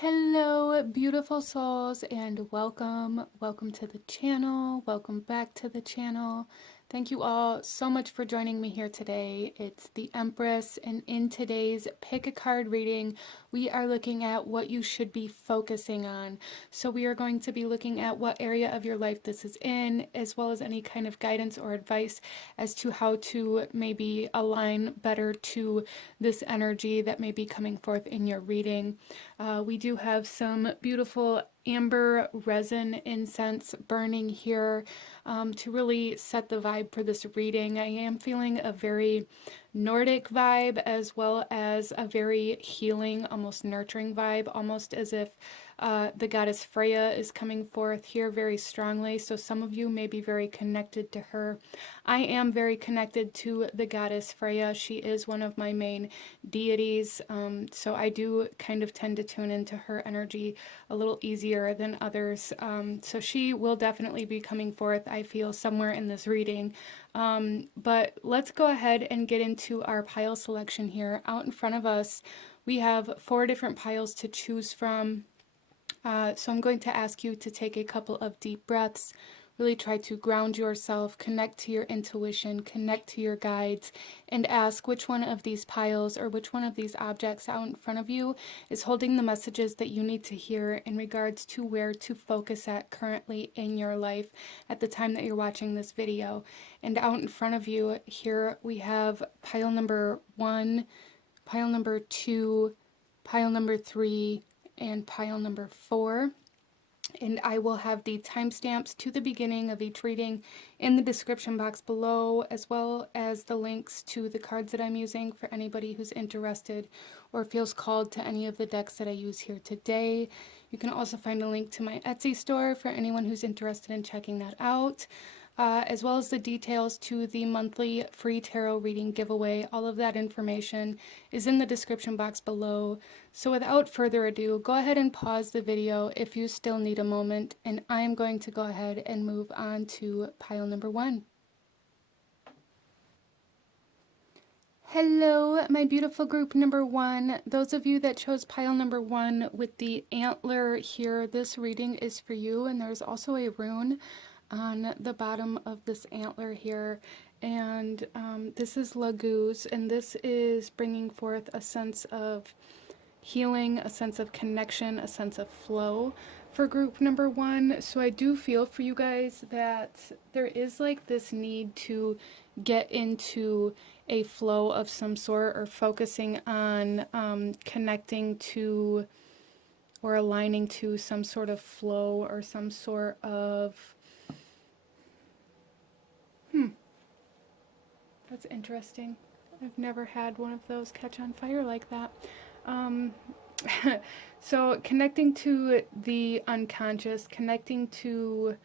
Hello, beautiful souls, and welcome to the channel. Welcome back to the channel. Thank you all so much for joining me here today. It's the Empress, and in today's pick a card reading, we are looking at what you should be focusing on. So we are going to be looking at what area of your life this is in, as well as any kind of guidance or advice as to how to maybe align better to this energy that may be coming forth in your reading. We do have some beautiful amber resin incense burning here to really set the vibe for this reading. I am feeling a very Nordic vibe as well as a very healing, almost nurturing vibe, almost as if the goddess Freya is coming forth here very strongly. So some of you may be very connected to her. I am very connected to the goddess Freya. She is one of my main deities. So I do kind of tend to tune into her energy a little easier than others. So she will definitely be coming forth, I feel, somewhere in this reading. But let's go ahead and get into our pile selection here. Out in front of us, we have 4 different piles to choose from. So I'm going to ask you to take a couple of deep breaths, really try to ground yourself, connect to your intuition, connect to your guides, and ask which one of these piles or which one of these objects out in front of you is holding the messages that you need to hear in regards to where to focus at currently in your life at the time that you're watching this video. And out in front of you here we have pile number 1, pile number 2, pile number 3, and pile number 4. And I will have the timestamps to the beginning of each reading in the description box below, as well as the links to the cards that I'm using for anybody who's interested or feels called to any of the decks that I use here today. You can also find a link to my Etsy store for anyone who's interested in checking that out. As well as the details to the monthly free tarot reading giveaway. All of that information is in the description box below. So without further ado, go ahead and pause the video if you still need a moment, and I'm going to go ahead and move on to pile number 1. Hello, my beautiful group number 1. Those of you that chose pile number 1 with the antler here, this reading is for you, and there's also a rune on the bottom of this antler here, and this is Laguz, and this is bringing forth a sense of healing, a sense of connection, a sense of flow for group number 1. So I do feel for you guys that there is like this need to get into a flow of some sort, or focusing on connecting to or aligning to some sort of flow or some sort of that's interesting. I've never had one of those catch on fire like that. So connecting to the unconscious, connecting to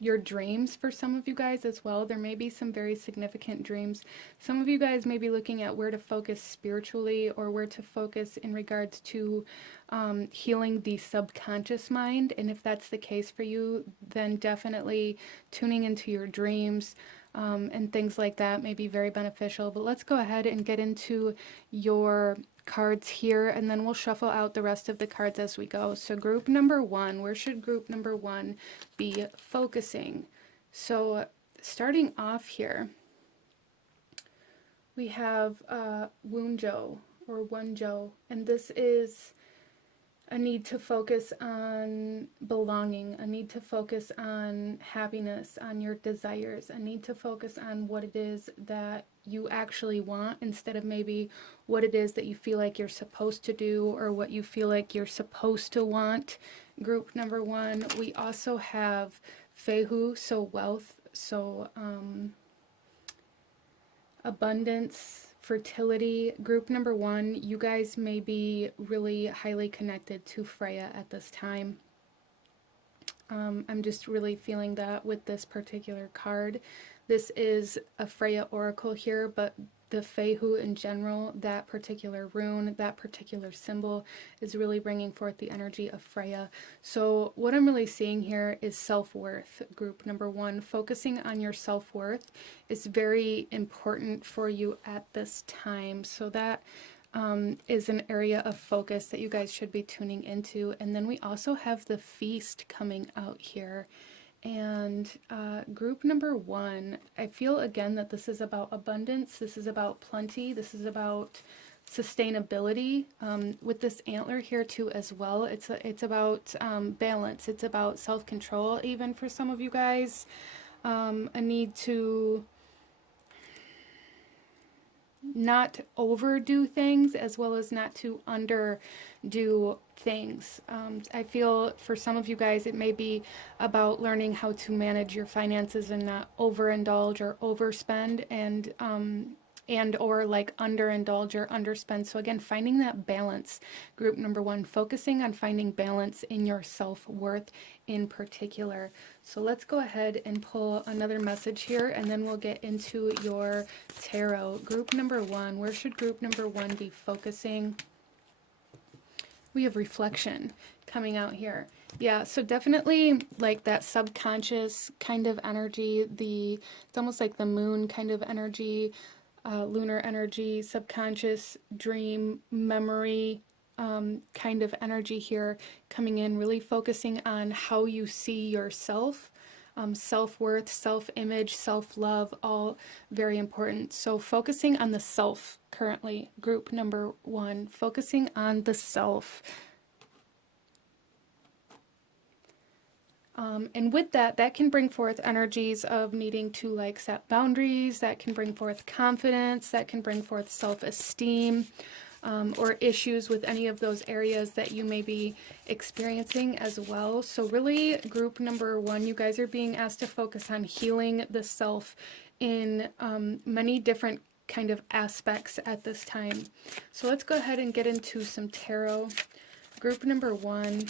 your dreams for some of you guys as well. There may be some very significant dreams. Some of you guys may be looking at where to focus spiritually, or where to focus in regards to healing the subconscious mind. And if that's the case for you, then definitely tuning into your dreams and things like that may be very beneficial. But let's go ahead and get into your cards here, and then we'll shuffle out the rest of the cards as we go. So group number 1, where should group number 1 be focusing? So starting off here, we have Wunjo or Wunjo, and this is a need to focus on belonging, a need to focus on happiness, on your desires, a need to focus on what it is that you actually want, instead of maybe what it is that you feel like you're supposed to do, or what you feel like you're supposed to want. Group number 1, we also have Fehu, so wealth, so abundance, fertility. Group number 1, you guys may be really highly connected to Freya at this time. I'm just really feeling that with this particular card. This is a Freya Oracle here, but the Fehu in general, that particular rune, that particular symbol is really bringing forth the energy of Freya. So what I'm really seeing here is self-worth. Group number 1, focusing on your self-worth is very important for you at this time. So that is an area of focus that you guys should be tuning into. And then we also have the feast coming out here. And group number 1, I feel again that this is about abundance, this is about plenty, this is about sustainability, with this antler here too as well. It's about balance, it's about self-control even for some of you guys, a need to not overdo things as well as not to underdo things. I feel for some of you guys it may be about learning how to manage your finances and not overindulge or overspend, and or like underindulge or underspend. So again, finding that balance. Group number 1, focusing on finding balance in your self-worth in particular. So let's go ahead and pull another message here, and then we'll get into your tarot. Group number 1, where should group number 1 be focusing? We have reflection coming out here. Yeah, so definitely like that subconscious kind of energy, it's almost like the moon kind of energy, lunar energy, subconscious dream memory kind of energy here coming in, really focusing on how you see yourself, self-worth, self-image, self-love, all very important. So focusing on the self currently, group number 1, focusing on the self. And with that can bring forth energies of needing to like set boundaries, that can bring forth confidence, that can bring forth self-esteem, or issues with any of those areas that you may be experiencing as well. So really, group number 1, you guys are being asked to focus on healing the self in many different kind of aspects at this time. So let's go ahead and get into some tarot. Group number 1.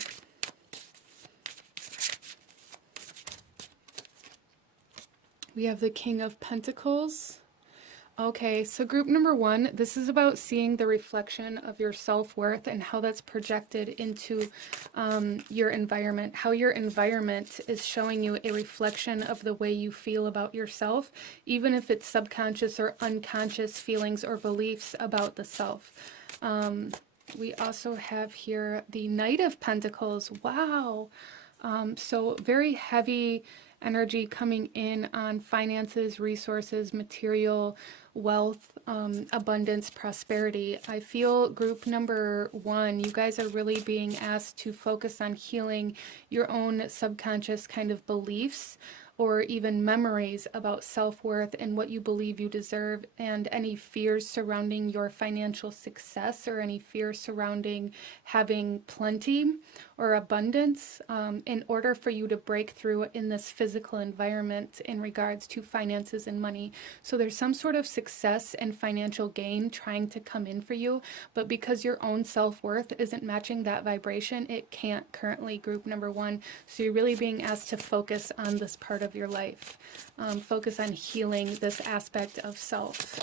We have the King of Pentacles. Okay, so group number 1, this is about seeing the reflection of your self-worth and how that's projected into your environment, how your environment is showing you a reflection of the way you feel about yourself, even if it's subconscious or unconscious feelings or beliefs about the self. We also have here the Knight of Pentacles. Wow. So very heavy energy coming in on finances, resources, material, wealth, abundance, prosperity. I feel group number 1, you guys are really being asked to focus on healing your own subconscious kind of beliefs or even memories about self-worth and what you believe you deserve, and any fears surrounding your financial success or any fears surrounding having plenty or abundance, in order for you to break through in this physical environment in regards to finances and money. So there's some sort of success and financial gain trying to come in for you, but because your own self-worth isn't matching that vibration, it can't currently, group number 1. So you're really being asked to focus on this part of your life. Focus on healing this aspect of self.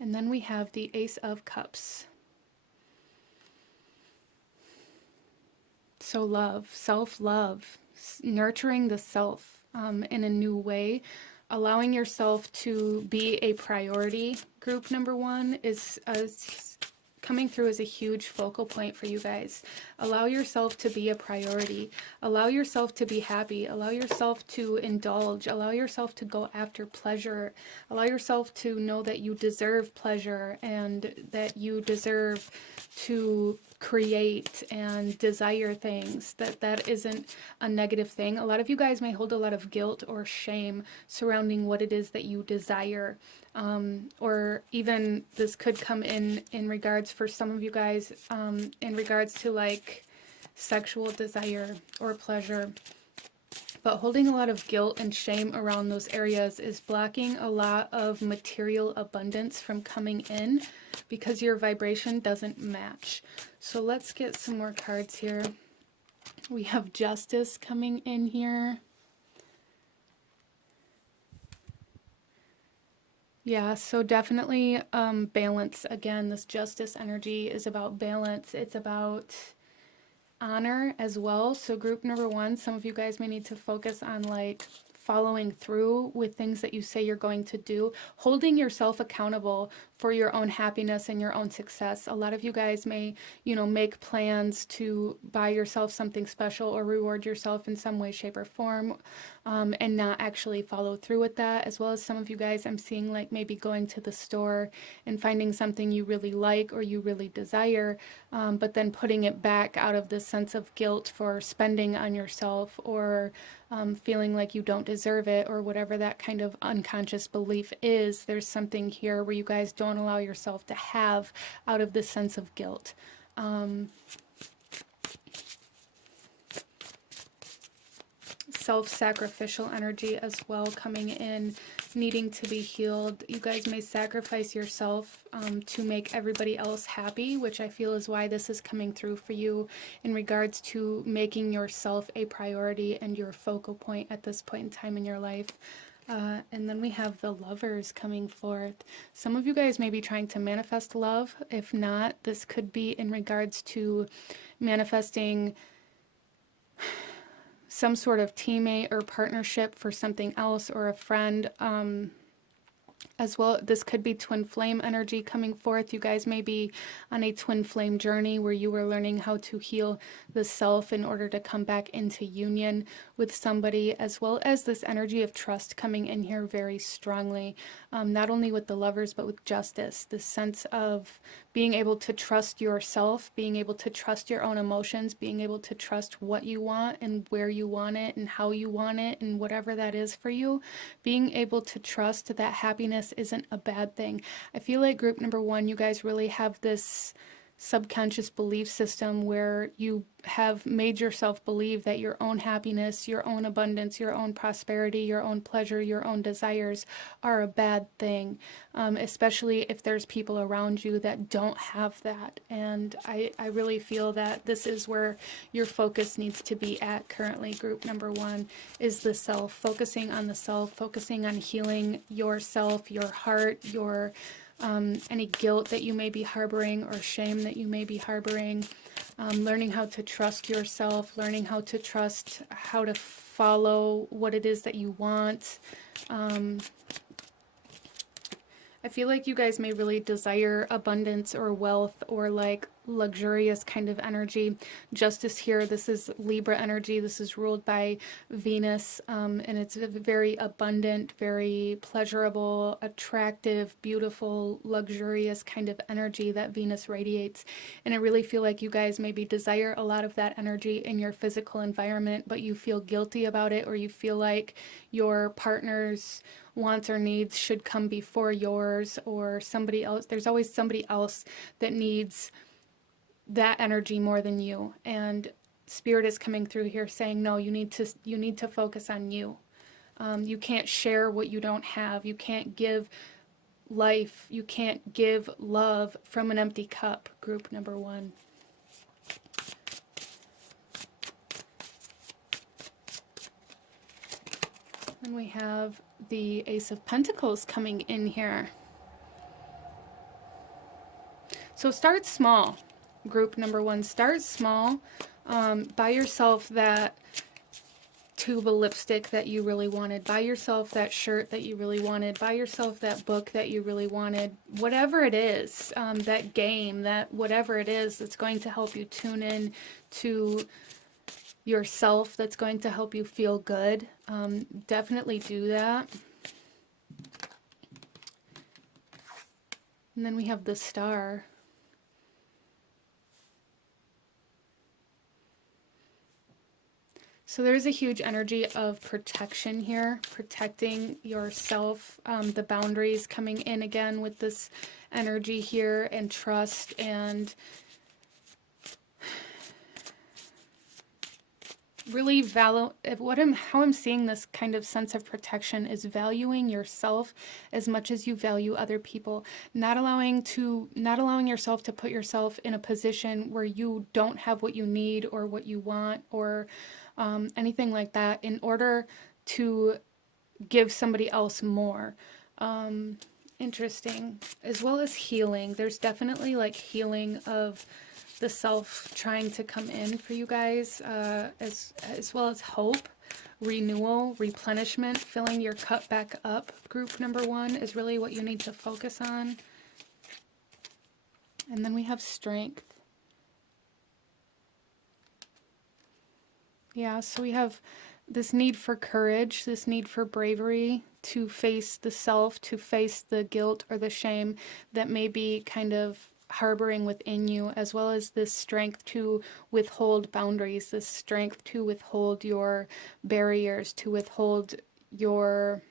And then we have the Ace of Cups. So love, self-love, nurturing the self in a new way, allowing yourself to be a priority. Group number 1 is coming through as a huge focal point for you guys. Allow yourself to be a priority. Allow yourself to be happy. Allow yourself to indulge. Allow yourself to go after pleasure. Allow yourself to know that you deserve pleasure and that you deserve to create and desire things, that isn't a negative thing. A lot of you guys may hold a lot of guilt or shame surrounding what it is that you desire, or even this could come in regards for some of you guys, in regards to like sexual desire or pleasure. But holding a lot of guilt and shame around those areas is blocking a lot of material abundance from coming in because your vibration doesn't match. So let's get some more cards here. We have Justice coming in here. Yeah, so definitely balance. Again, this Justice energy is about balance. It's about honor as well. So group number 1, some of you guys may need to focus on like following through with things that you say you're going to do, holding yourself accountable for your own happiness and your own success. A lot of you guys may, make plans to buy yourself something special or reward yourself in some way, shape, or form, and not actually follow through with that. As well as some of you guys, I'm seeing like maybe going to the store and finding something you really like or you really desire, but then putting it back out of this sense of guilt for spending on yourself, or feeling like you don't deserve it, or whatever that kind of unconscious belief is. There's something here where you guys don't allow yourself to have out of this sense of guilt. Self-sacrificial energy as well coming in, needing to be healed. You guys may sacrifice yourself to make everybody else happy, which I feel is why this is coming through for you in regards to making yourself a priority and your focal point at this point in time in your life. And then we have the Lovers coming forth. Some of you guys may be trying to manifest love. If not, this could be in regards to manifesting some sort of teammate or partnership for something else, or a friend. As well, this could be twin flame energy coming forth. You guys may be on a twin flame journey where you are learning how to heal the self in order to come back into union with somebody, as well as this energy of trust coming in here very strongly, not only with the Lovers, but with Justice. This sense of being able to trust yourself, being able to trust your own emotions, being able to trust what you want and where you want it and how you want it and whatever that is for you. Being able to trust that happiness isn't a bad thing. I feel like group number one, you guys really have this subconscious belief system where you have made yourself believe that your own happiness, your own abundance, your own prosperity, your own pleasure, your own desires are a bad thing, especially if there's people around you that don't have that. And I really feel that this is where your focus needs to be at currently. Group number one is the self, focusing on the self, focusing on healing yourself, your heart, your any guilt that you may be harboring or shame that you may be harboring, learning how to trust yourself, learning how to trust how to follow what it is that you want. I feel like you guys may really desire abundance or wealth or like luxurious kind of energy. Justice here, this is Libra energy. This is ruled by Venus, and it's a very abundant, very pleasurable, attractive, beautiful, luxurious kind of energy that Venus radiates. And I really feel like you guys maybe desire a lot of that energy in your physical environment, but you feel guilty about it, or you feel like your partner's wants or needs should come before yours, or somebody else. There's always somebody else that needs that energy more than you, and Spirit is coming through here saying, no, you need to focus on you. You can't share what you don't have. You can't give life, you can't give love from an empty cup. Group number one. And we have the Ace of Pentacles coming in here. So start small, group number one. Start small. Buy yourself that tube of lipstick that you really wanted. Buy yourself that shirt that you really wanted. Buy yourself that book that you really wanted. Whatever it is, that game, that whatever it is that's going to help you tune in to yourself, that's going to help you feel good. Definitely do that. And then we have the Star. So there's a huge energy of protection here, protecting yourself, the boundaries coming in again with this energy here, and trust, and really how I'm seeing this kind of sense of protection is valuing yourself as much as you value other people, not allowing yourself to put yourself in a position where you don't have what you need or what you want, or anything like that, in order to give somebody else more. Interesting. As well as healing. There's definitely like healing of the self trying to come in for you guys, as well as hope. renewal, replenishment, filling your cup back up. Group number 1 is really what you need to focus on. And then we have strength. Yeah, so we have this need for courage, this need for bravery to face the self, to face the guilt or the shame that may be kind of harboring within you, as well as this strength to withhold boundaries, this strength to withhold your barriers, to withhold your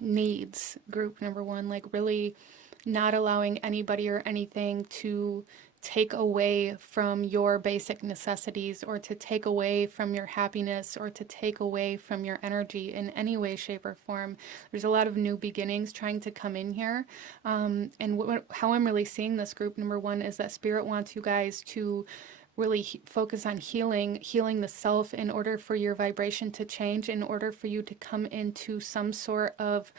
needs. Group number 1, like really not allowing anybody or anything to take away from your basic necessities, or to take away from your happiness, or to take away from your energy in any way, shape, or form. There's a lot of new beginnings trying to come in here. And how I'm really seeing this, group number 1, is that Spirit wants you guys to really focus on healing the self in order for your vibration to change, in order for you to come into some sort of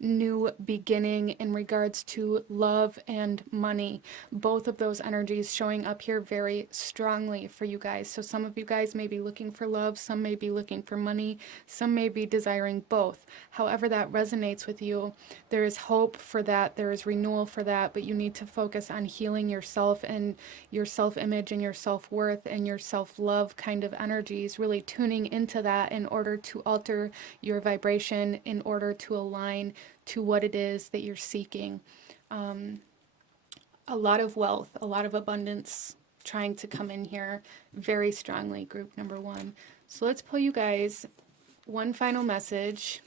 new beginning in regards to love and money. Both of those energies showing up here very strongly for you guys. So some of you guys may be looking for love, some may be looking for money, some may be desiring both. However that resonates with you, there is hope for that, there is renewal for that, but you need to focus on healing yourself and your self-image and your self-worth and your self-love kind of energies, really tuning into that in order to alter your vibration, in order to align to what it is that you're seeking. A lot of wealth, a lot of abundance trying to come in here very strongly, group number 1. So let's pull you guys one final message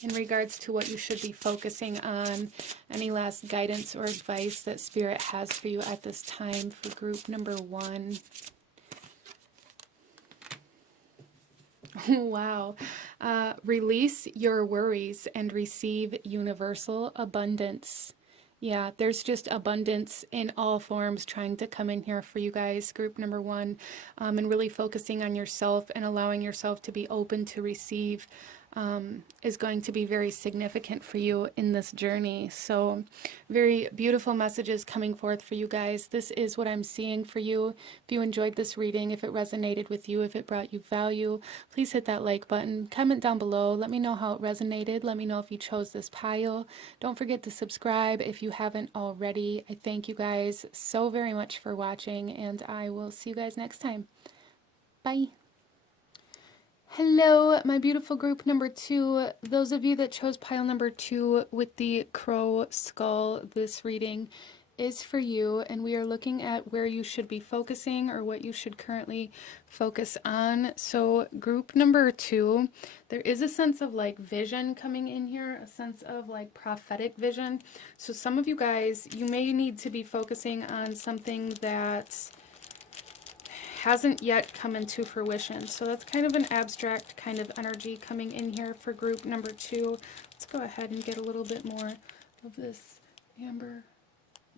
in regards to what you should be focusing on. Any last guidance or advice that Spirit has for you at this time for group number 1. Wow. Release your worries and receive universal abundance. Yeah, there's just abundance in all forms trying to come in here for you guys, group number 1, and really focusing on yourself and allowing yourself to be open to receive is going to be very significant for you in this journey. So very beautiful messages coming forth for you guys. This is what I'm seeing for you. If you enjoyed this reading, if it resonated with you, if it brought you value, please hit that like button, comment down below, let me know how it resonated, let me know if you chose this pile. Don't forget to subscribe if you haven't already. I thank you guys so very much for watching, and I will see you guys next time. Bye. Hello, my beautiful group number 2. Those of you that chose pile number 2 with the crow skull, this reading is for you, and we are looking at where you should be focusing or what you should currently focus on. So group number 2, there is a sense of like vision coming in here, a sense of like prophetic vision. So some of you guys, you may need to be focusing on something that hasn't yet come into fruition. So that's kind of an abstract kind of energy coming in here for group number 2. Let's go ahead and get a little bit more of this amber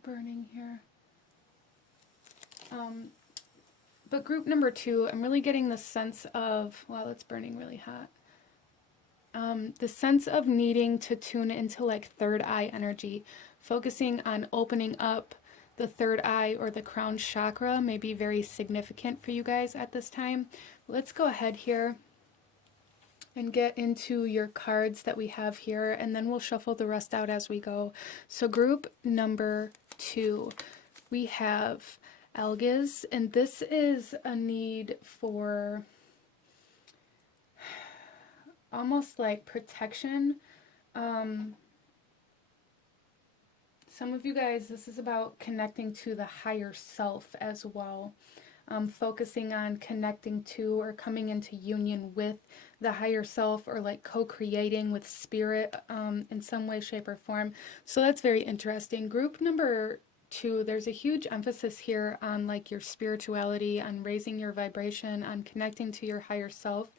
burning here. But group number 2, I'm really getting the sense of, wow, it's burning really hot. The sense of needing to tune into like third eye energy, focusing on opening up the third eye or the crown chakra may be very significant for you guys at this time. Let's go ahead here and get into your cards that we have here, and then we'll shuffle the rest out as we go. So group number 2, we have Algiz, and this is a need for almost like protection. Some of you guys, this is about connecting to the higher self as well. Focusing on connecting to or coming into union with the higher self, or like co-creating with spirit in some way, shape, or form. So that's very interesting. Group number 2, there's a huge emphasis here on like your spirituality, on raising your vibration, on connecting to your higher self.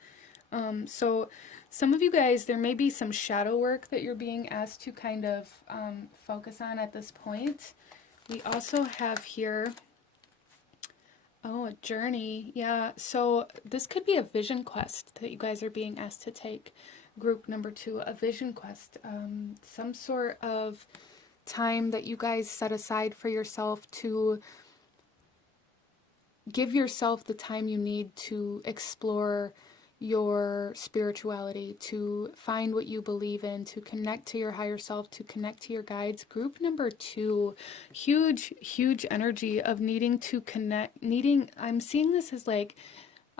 So some of you guys, there may be some shadow work that you're being asked to kind of focus on at this point. We also have here, oh, a journey. Yeah, so this could be a vision quest that you guys are being asked to take. Group number 2, a vision quest. Some sort of time that you guys set aside for yourself to give yourself the time you need to explore your spirituality, to find what you believe in, to connect to your higher self, to connect to your guides. Group number 2, huge energy of needing to connect, I'm seeing this as like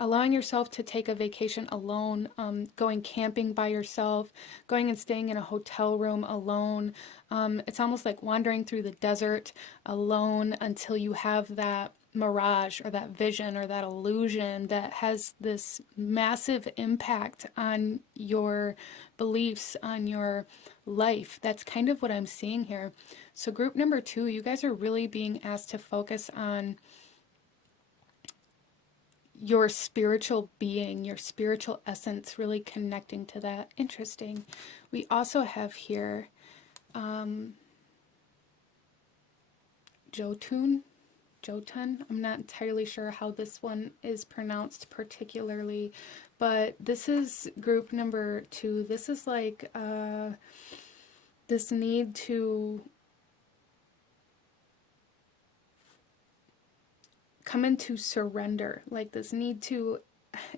allowing yourself to take a vacation alone, going camping by yourself, going and staying in a hotel room alone. It's almost like wandering through the desert alone until you have that mirage or that vision or that illusion that has this massive impact on your beliefs, on your life. That's kind of what I'm seeing here. So group number 2, you guys are really being asked to focus on your spiritual being, your spiritual essence, really connecting to that. Interesting. We also have here Jotun. I'm not entirely sure how this one is pronounced particularly, but this is group number 2. This is like this need to come into surrender, like this need to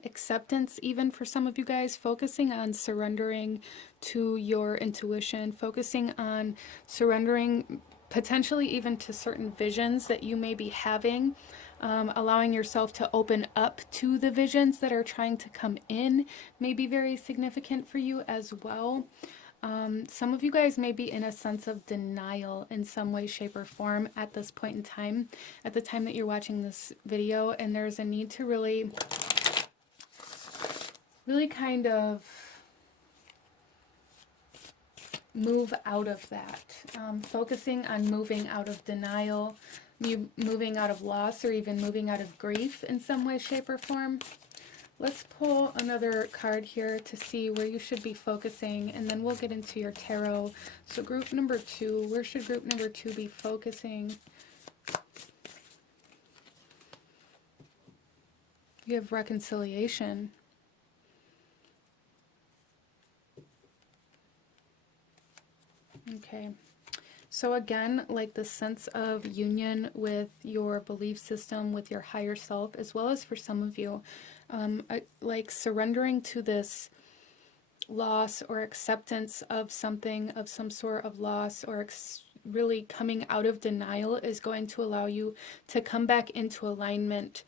acceptance, even for some of you guys, focusing on surrendering to your intuition, focusing on surrendering potentially even to certain visions that you may be having, allowing yourself to open up to the visions that are trying to come in may be very significant for you as well. Some of you guys may be in a sense of denial in some way, shape, or form at this point in time, at the time that you're watching this video, and there's a need to really kind of move out of that, focusing on moving out of denial, moving out of loss, or even moving out of grief in some way, shape, or form. Let's pull another card here to see where you should be focusing, and then we'll get into your tarot. So group number 2, where should group number 2 be focusing? You have reconciliation. Okay. So again, like the sense of union with your belief system, with your higher self, as well as for some of you, like surrendering to this loss or acceptance of something, of some sort of loss, or really coming out of denial is going to allow you to come back into alignment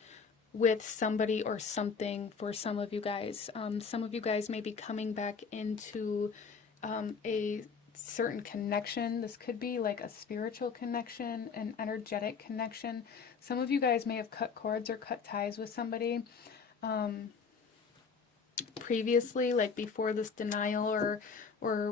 with somebody or something for some of you guys. Some of you guys may be coming back into a certain connection. This could be like a spiritual connection, an energetic connection. Some of you guys may have cut cords or cut ties with somebody previously, like before this denial or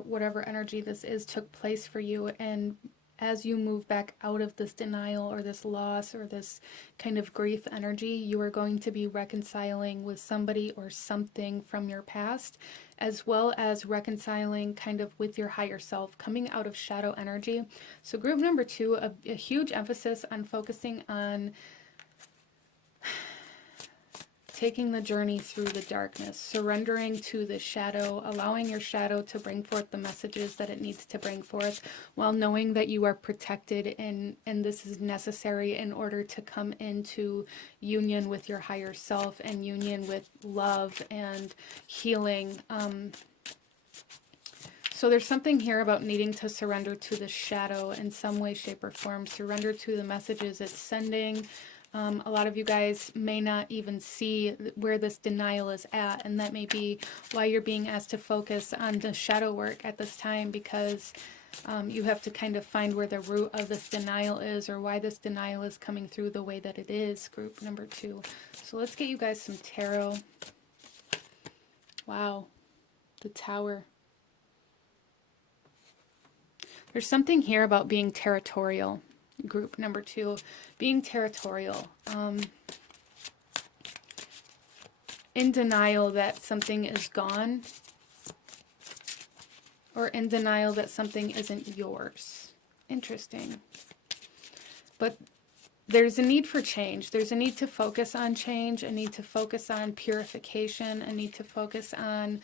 whatever energy this is took place for you, and as you move back out of this denial or this loss or this kind of grief energy, you are going to be reconciling with somebody or something from your past, as well as reconciling kind of with your higher self, coming out of shadow energy. So group number 2, a huge emphasis on focusing on taking the journey through the darkness, surrendering to the shadow, allowing your shadow to bring forth the messages that it needs to bring forth, while knowing that you are protected and this is necessary in order to come into union with your higher self and union with love and healing. So there's something here about needing to surrender to the shadow in some way, shape, or form, surrender to the messages it's sending. A lot of you guys may not even see where this denial is at, and that may be why you're being asked to focus on the shadow work at this time, because you have to kind of find where the root of this denial is, or why this denial is coming through the way that it is, group number 2. So let's get you guys some tarot. Wow, the Tower. There's something here about being territorial. Group number 2, being territorial, in denial that something is gone, or in denial that something isn't yours. Interesting. But there's a need for change. There's a need to focus on change, a need to focus on purification, a need to focus on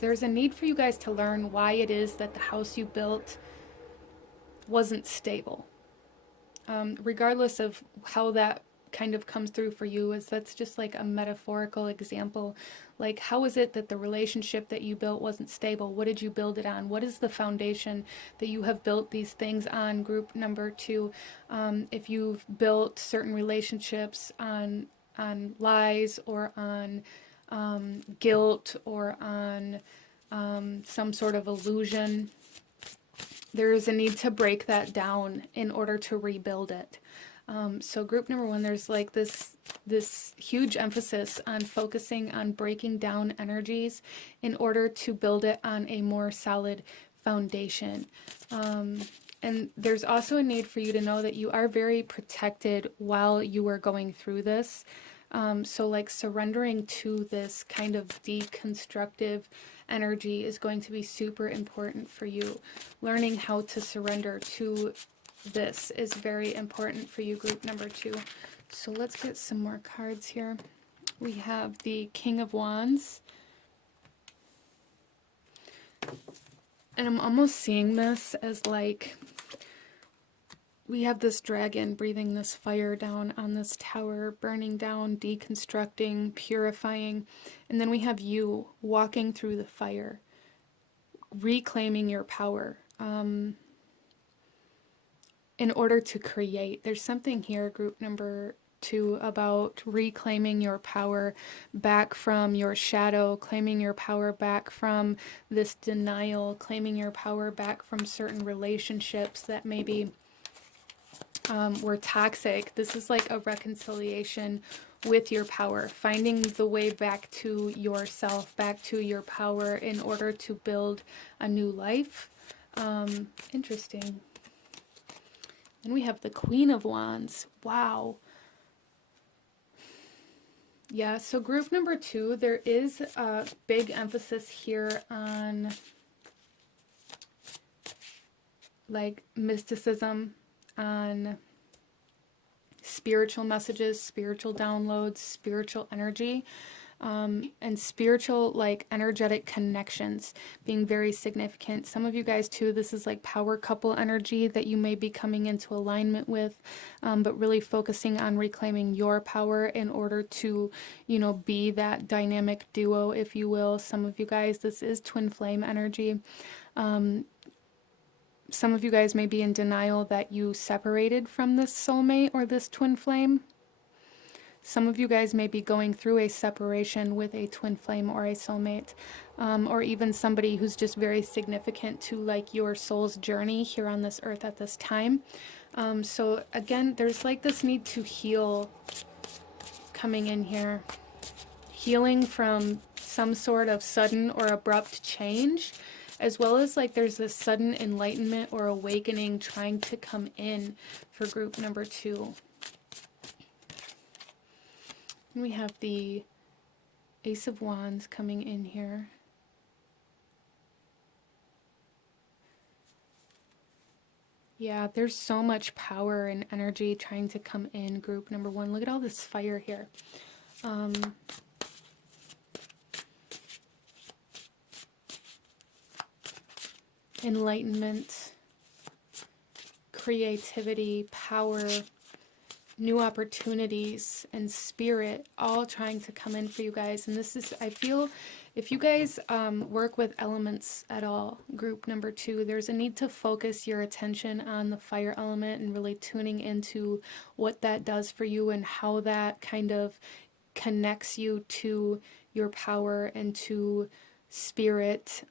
there's a need for you guys to learn why it is that the house you built wasn't stable. Regardless of how that kind of comes through for you is that's just like a metaphorical example. Like, how is it that the relationship that you built wasn't stable? What did you build it on? What is the foundation that you have built these things on, group number 2? If you've built certain relationships on lies, or on guilt, or on some sort of illusion, there is a need to break that down in order to rebuild it. So group number 1, there's like this huge emphasis on focusing on breaking down energies in order to build it on a more solid foundation. And there's also a need for you to know that you are very protected while you are going through this. So like surrendering to this kind of deconstructive energy is going to be super important for you. Learning how to surrender to this is very important for you, group number 2. So let's get some more cards here. We have the King of Wands. And I'm almost seeing this as like, we have this dragon breathing this fire down on this tower, burning down, deconstructing, purifying. And then we have you walking through the fire, reclaiming your power in order to create. There's something here, group number 2, about reclaiming your power back from your shadow, claiming your power back from this denial, claiming your power back from certain relationships that maybe were toxic. This is like a reconciliation with your power, finding the way back to yourself, back to your power in order to build a new life. Interesting. And we have the Queen of Wands. Wow. Yeah, so group number 2, there is a big emphasis here on like mysticism, on spiritual messages, spiritual downloads, spiritual energy, and spiritual like energetic connections being very significant. Some of you guys too, this is like power couple energy that you may be coming into alignment with, but really focusing on reclaiming your power in order to, you know, be that dynamic duo, if you will. Some of you guys, this is twin flame energy. Some of you guys may be in denial that you separated from this soulmate or this twin flame. Some of you guys may be going through a separation with a twin flame or a soulmate, or even somebody who's just very significant to like your soul's journey here on this earth at this time. So again, there's like this need to heal coming in here. Healing from some sort of sudden or abrupt change, as well as like there's this sudden enlightenment or awakening trying to come in for group number 2. And we have the Ace of Wands coming in here. Yeah, there's so much power and energy trying to come in, group number 1. Look at all this fire here. Enlightenment, creativity, power, new opportunities, and spirit all trying to come in for you guys. And this is, I feel, if you guys work with elements at all, group number 2, there's a need to focus your attention on the fire element and really tuning into what that does for you and how that kind of connects you to your power and to spirit,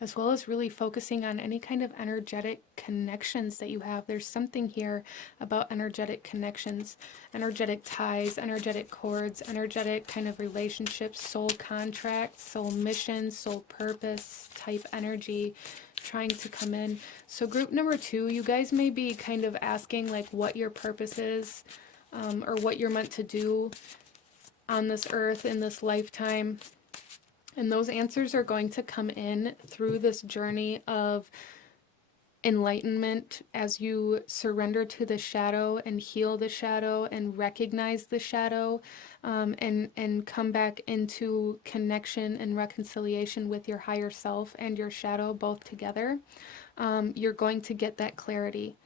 as well as really focusing on any kind of energetic connections that you have. There's something here about energetic connections, energetic ties, energetic cords, energetic kind of relationships, soul contracts, soul mission, soul purpose type energy trying to come in. So group number 2, you guys may be kind of asking like what your purpose is, or what you're meant to do on this earth in this lifetime. And those answers are going to come in through this journey of enlightenment as you surrender to the shadow and heal the shadow and recognize the shadow, and come back into connection and reconciliation with your higher self and your shadow both together. You're going to get that clarity.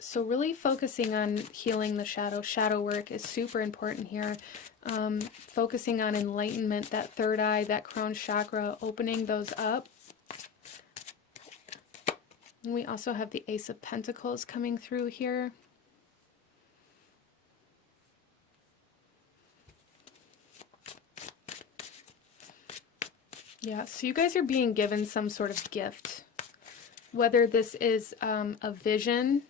So really focusing on healing the shadow work is super important here. Focusing on enlightenment, that third eye, that crown chakra, opening those up. And we also have the Ace of Pentacles coming through here. Yeah, so you guys are being given some sort of gift. Whether this is a vision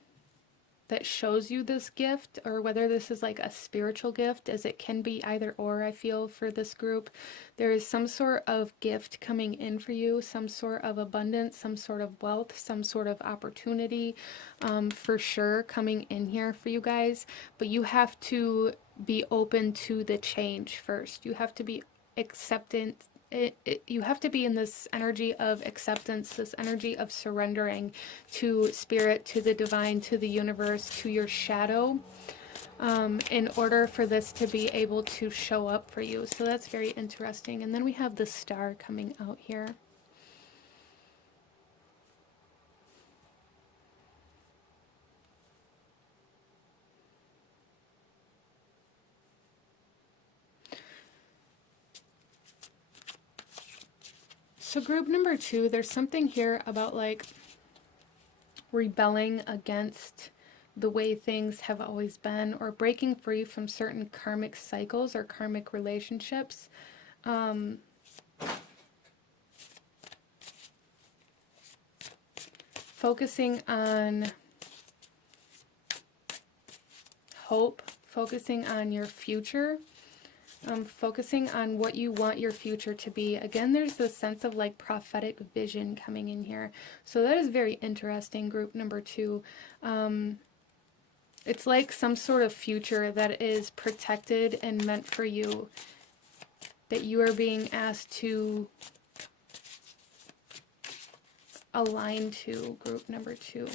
that shows you this gift, or whether this is like a spiritual gift, as it can be either or, I feel, for this group. There is some sort of gift coming in for you, some sort of abundance, some sort of wealth, some sort of opportunity, for sure coming in here for you guys. But you have to be open to the change first. You have to be acceptant. You have to be in this energy of acceptance, this energy of surrendering to spirit, to the divine, to the universe, to your shadow, in order for this to be able to show up for you. So that's very interesting. And then we have the star coming out here. So group number 2, there's something here about like rebelling against the way things have always been, or breaking free from certain karmic cycles or karmic relationships. Focusing on hope, focusing on your future. Focusing on what you want your future to be. Again, there's this sense of like prophetic vision coming in here. So that is very interesting, group number 2. It's like some sort of future that is protected and meant for you, that you are being asked to align to, group number 2.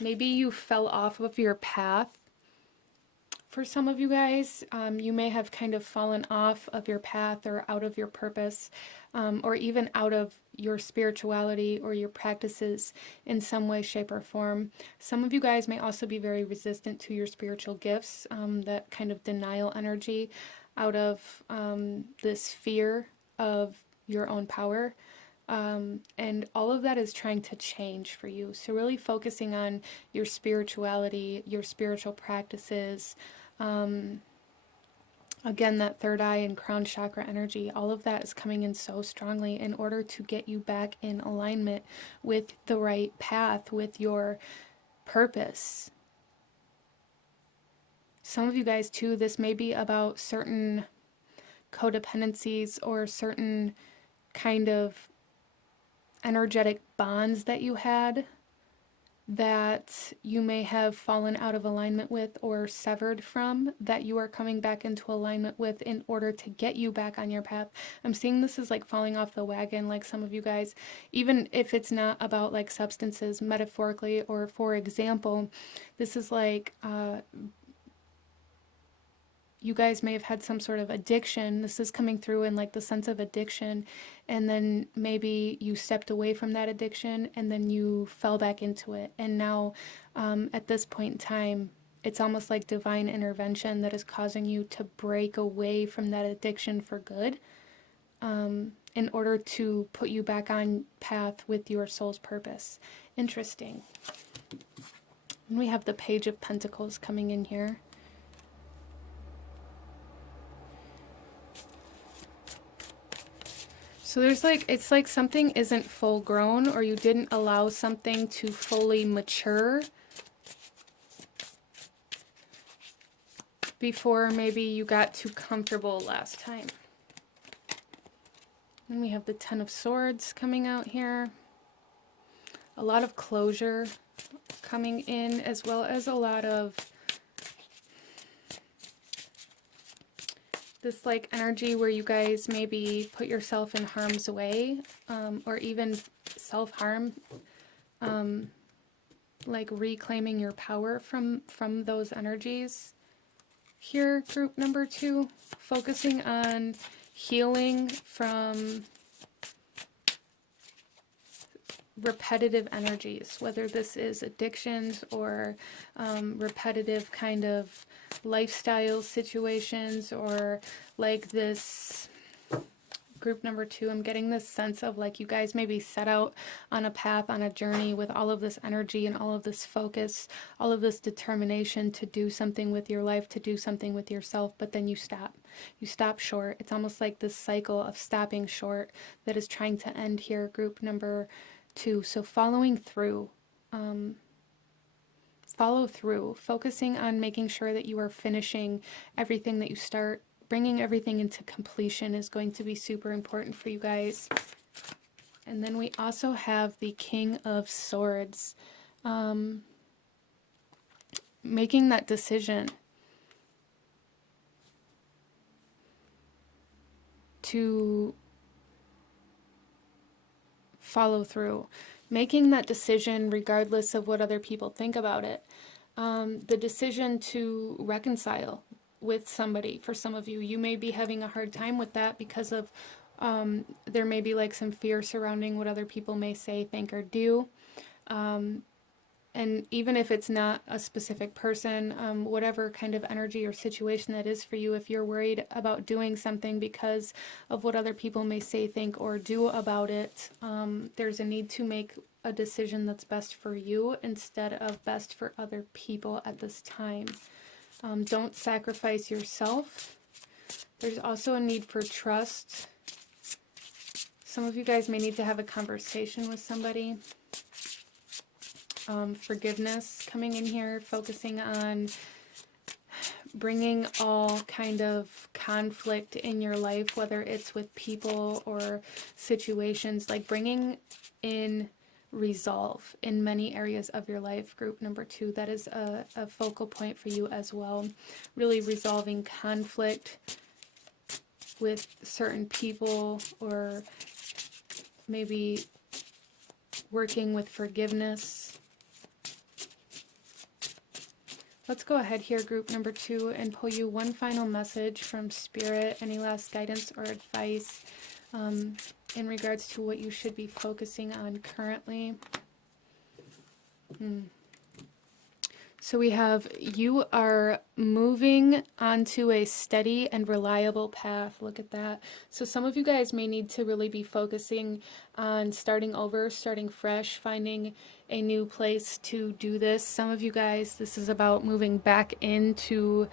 Maybe you fell off of your path. For some of you guys, you may have kind of fallen off of your path or out of your purpose, or even out of your spirituality or your practices in some way, shape, or form. Some of you guys may also be very resistant to your spiritual gifts, that kind of denial energy out of this fear of your own power. And all of that is trying to change for you. So really focusing on your spirituality, your spiritual practices, again, that third eye and crown chakra energy, all of that is coming in so strongly in order to get you back in alignment with the right path, with your purpose. Some of you guys too, this may be about certain codependencies or certain kind of energetic bonds that you had that you may have fallen out of alignment with or severed from, that you are coming back into alignment with in order to get you back on your path. I'm seeing this as like falling off the wagon, like some of you guys, even if it's not about like substances metaphorically, or for example, this is like you guys may have had some sort of addiction. This is coming through in like the sense of addiction, and then maybe you stepped away from that addiction and then you fell back into it. And now at this point in time, it's almost like divine intervention that is causing you to break away from that addiction for good, in order to put you back on path with your soul's purpose. Interesting. And we have the Page of Pentacles coming in here. So there's like, it's like something isn't full grown, or you didn't allow something to fully mature before maybe you got too comfortable last time. And we have the Ten of Swords coming out here. A lot of closure coming in, as well as a lot of this like energy where you guys maybe put yourself in harm's way, or even self-harm, like reclaiming your power from those energies. Here, group number 2, focusing on healing from repetitive energies, whether this is addictions or repetitive kind of lifestyle situations, or like this group number 2, I'm getting this sense of like you guys maybe set out on a path, on a journey with all of this energy and all of this focus, all of this determination to do something with your life, to do something with yourself, but then you stop. You stop short. It's almost like this cycle of stopping short that is trying to end here, group number 2. So following through, follow through, focusing on making sure that you are finishing everything that you start. Bringing everything into completion is going to be super important for you guys. And then we also have the King of Swords. Making that decision to follow through. Making that decision regardless of what other people think about it. The decision to reconcile with somebody. For some of you, you may be having a hard time with that because of there may be like some fear surrounding what other people may say, think, or do. And even if it's not a specific person, whatever kind of energy or situation that is for you, if you're worried about doing something because of what other people may say, think, or do about it, there's a need to make a decision that's best for you instead of best for other people at this time. Don't sacrifice yourself. There's also a need for trust. Some of you guys may need to have a conversation with somebody. Forgiveness coming in here, focusing on bringing all kind of conflict in your life, whether it's with people or situations, like bringing in resolve in many areas of your life, group number 2. That is a focal point for you as well. Really resolving conflict with certain people, or maybe working with forgiveness. Let's go ahead here, group number 2, and pull you one final message from Spirit. Any last guidance or advice in regards to what you should be focusing on currently? So we have, you are moving onto a steady and reliable path. Look at that. So some of you guys may need to really be focusing on starting over, starting fresh, finding a new place to do this. Some of you guys, this is about moving back into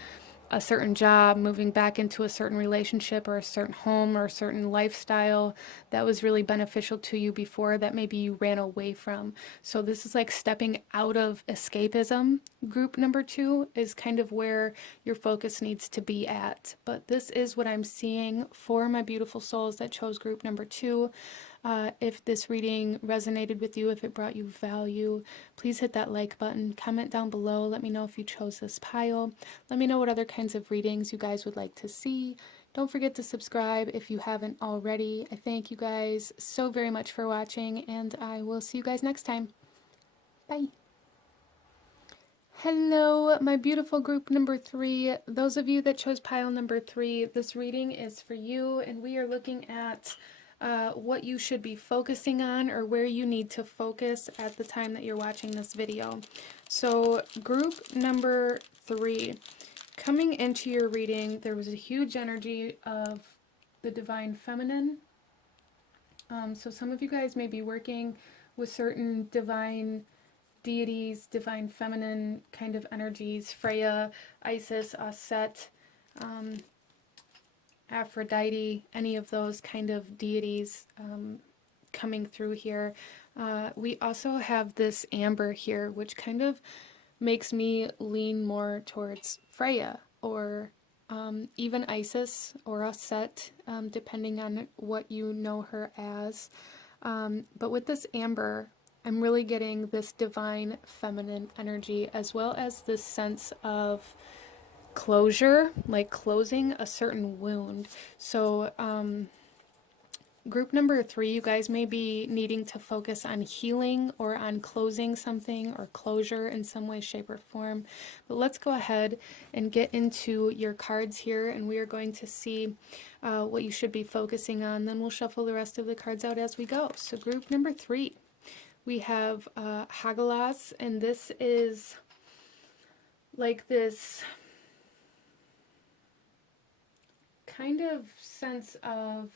a certain job, moving back into a certain relationship or a certain home or a certain lifestyle that was really beneficial to you before that maybe you ran away from. So this is like stepping out of escapism. Group number 2 is kind of where your focus needs to be at. But this is what I'm seeing for my beautiful souls that chose group number 2. If this reading resonated with you, if it brought you value, please hit that like button, comment down below, let me know if you chose this pile, let me know what other kinds of readings you guys would like to see. Don't forget to subscribe if you haven't already. I thank you guys so very much for watching, and I will see you guys next time. Bye. Hello, my beautiful group number 3. Those of you that chose pile number 3, this reading is for you, and we are looking at what you should be focusing on, or where you need to focus at the time that you're watching this video. So group number 3, coming into your reading, there was a huge energy of the divine feminine. So some of you guys may be working with certain divine deities, divine feminine kind of energies, Freya, Isis, Set, Aphrodite, any of those kind of deities coming through here. We also have this amber here, which kind of makes me lean more towards Freya, or even Isis or Set, depending on what you know her as. But with this amber, I'm really getting this divine feminine energy, as well as this sense of closure, like closing a certain wound. So group number 3, you guys may be needing to focus on healing or on closing something, or closure in some way, shape, or form. But let's go ahead and get into your cards here, and we are going to see what you should be focusing on. Then we'll shuffle the rest of the cards out as we go. So group number 3, We have Hagalas, and this is like this kind of sense of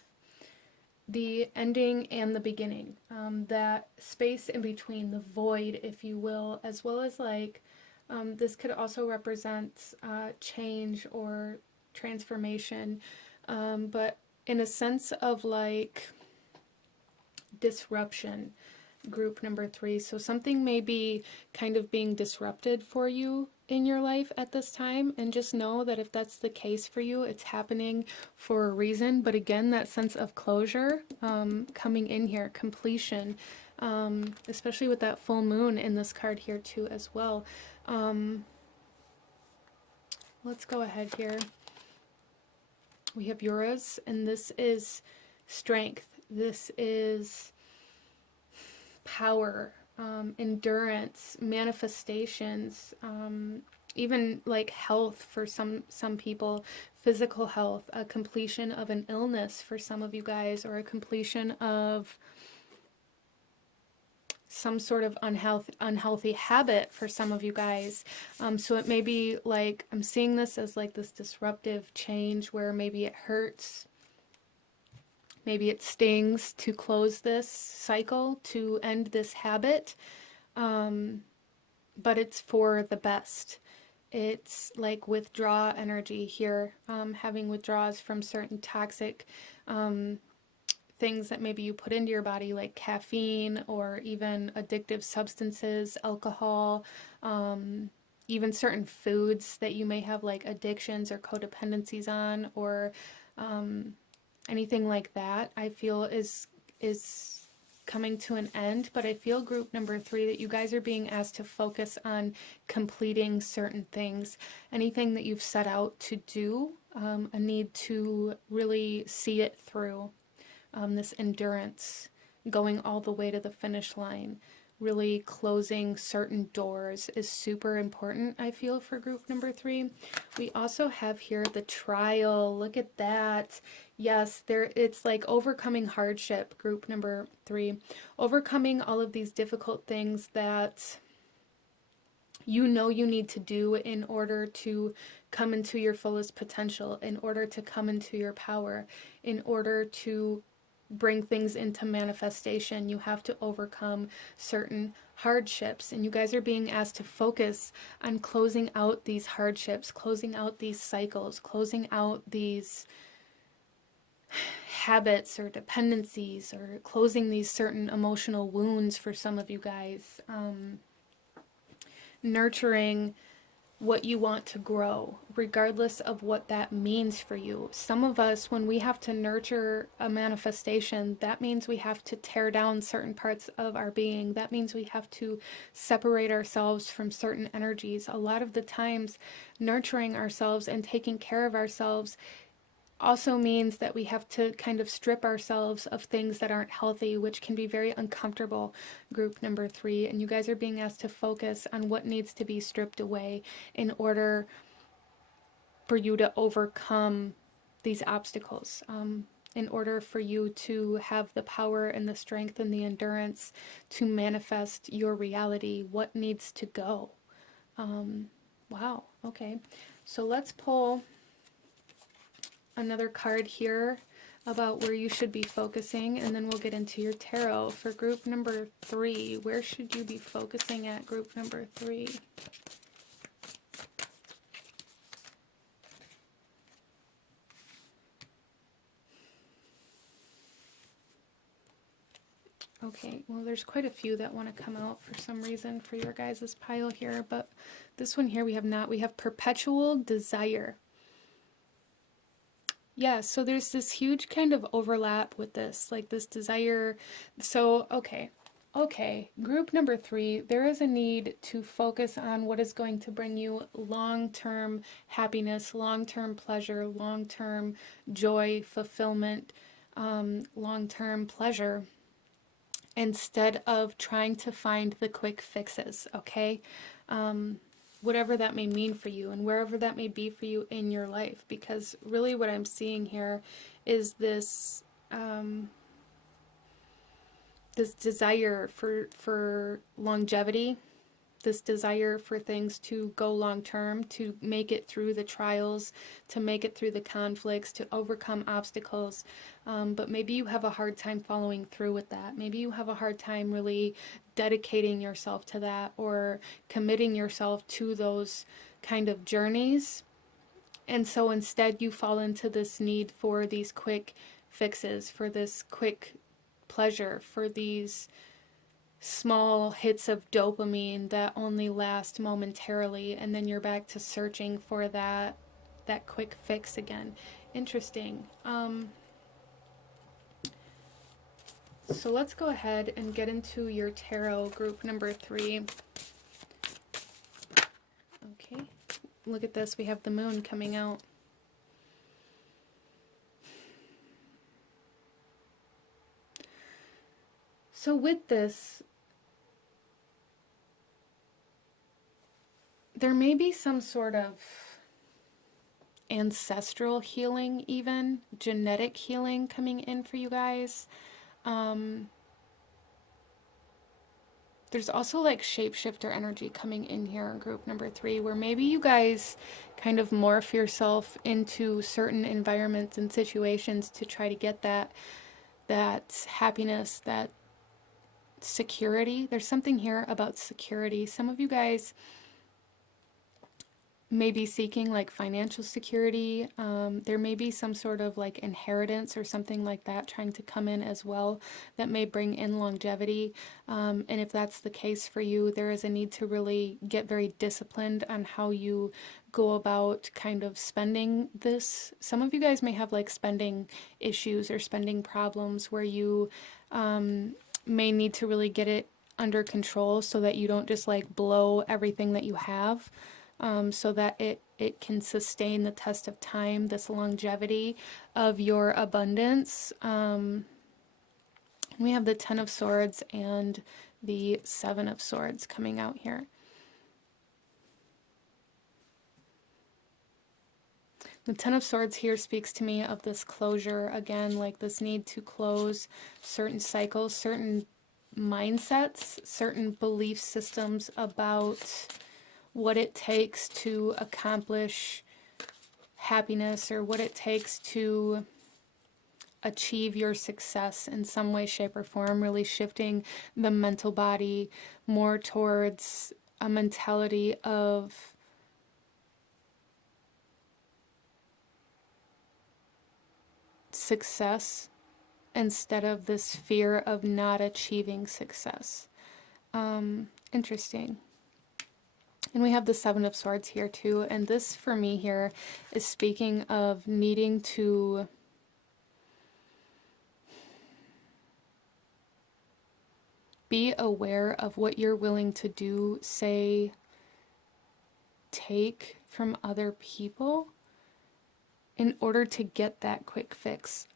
the ending and the beginning, that space in between, the void, if you will, as well as like this could also represent change or transformation, but in a sense of like disruption, group number 3. So something may be kind of being disrupted for you in your life at this time, and just know that if that's the case for you, it's happening for a reason. But again, that sense of closure coming in here, completion, especially with that full moon in this card here too as well. Let's go ahead here. We have Uras, and this is strength. This is power, endurance, manifestations, even like health for some people, physical health, a completion of an illness for some of you guys, or a completion of some sort of unhealthy habit for some of you guys. So it may be like, I'm seeing this as like this disruptive change where maybe it hurts, maybe it stings to close this cycle, to end this habit, but it's for the best. It's like withdraw energy here, having withdrawals from certain toxic things that maybe you put into your body, like caffeine or even addictive substances, alcohol, even certain foods that you may have like addictions or codependencies on, or anything like that, I feel is coming to an end. But I feel group number 3 that you guys are being asked to focus on completing certain things. Anything that you've set out to do, a need to really see it through. This endurance, going all the way to the finish line, really closing certain doors is super important, I feel, for group number 3. We also have here the trial. Look at that. Yes, it's like overcoming hardship, group number 3. Overcoming all of these difficult things that you know you need to do in order to come into your fullest potential, in order to come into your power, in order to bring things into manifestation. You have to overcome certain hardships, and you guys are being asked to focus on closing out these hardships, closing out these cycles, closing out these habits or dependencies, or closing these certain emotional wounds for some of you guys, nurturing what you want to grow, regardless of what that means for you. Some of us, when we have to nurture a manifestation, that means we have to tear down certain parts of our being. That means we have to separate ourselves from certain energies. A lot of the times, nurturing ourselves and taking care of ourselves also means that we have to kind of strip ourselves of things that aren't healthy, which can be very uncomfortable, group number 3. And you guys are being asked to focus on what needs to be stripped away in order for you to overcome these obstacles, in order for you to have the power and the strength and the endurance to manifest your reality. What needs to go? Wow. Okay. So let's pull another card here about where you should be focusing, and then we'll get into your tarot for group number 3. Where should you be focusing at, group number 3? Okay, well, there's quite a few that want to come out for some reason for your guys' pile here, but this one here we have not. We have perpetual desire. Yeah, so there's this huge kind of overlap with this, like this desire. So, okay, group number 3, there is a need to focus on what is going to bring you long-term happiness, long-term pleasure, long-term joy, fulfillment, long-term pleasure, instead of trying to find the quick fixes, okay? Whatever that may mean for you and wherever that may be for you in your life, because really what I'm seeing here is this this desire for longevity, this desire for things to go long term, to make it through the trials, to make it through the conflicts, to overcome obstacles. But maybe you have a hard time following through with that. Maybe you have a hard time really dedicating yourself to that or committing yourself to those kind of journeys. And so instead you fall into this need for these quick fixes, for this quick pleasure, for these small hits of dopamine that only last momentarily, and then you're back to searching for that quick fix again. Interesting. So let's go ahead and get into your tarot group number 3. Okay, look at this. We have the moon coming out. So with this, there may be some sort of ancestral healing, even genetic healing coming in for you guys. There's also like shapeshifter energy coming in here in group number 3, where maybe you guys kind of morph yourself into certain environments and situations to try to get that happiness, that security. There's something here about security. Some of you guys may be seeking like financial security. There may be some sort of like inheritance or something like that trying to come in as well that may bring in longevity. And if that's the case for you, there is a need to really get very disciplined on how you go about kind of spending this. Some of you guys may have like spending issues or spending problems where you may need to really get it under control so that you don't just like blow everything that you have. So that it can sustain the test of time, this longevity of your abundance. We have the 10 of Swords and the 7 of Swords coming out here. The 10 of Swords here speaks to me of this closure, again, like this need to close certain cycles, certain mindsets, certain belief systems about what it takes to accomplish happiness or what it takes to achieve your success in some way, shape, or form, really shifting the mental body more towards a mentality of success instead of this fear of not achieving success. Interesting. And we have the 7 of Swords here too. And this for me here is speaking of needing to be aware of what you're willing to do, say, take from other people in order to get that quick fix.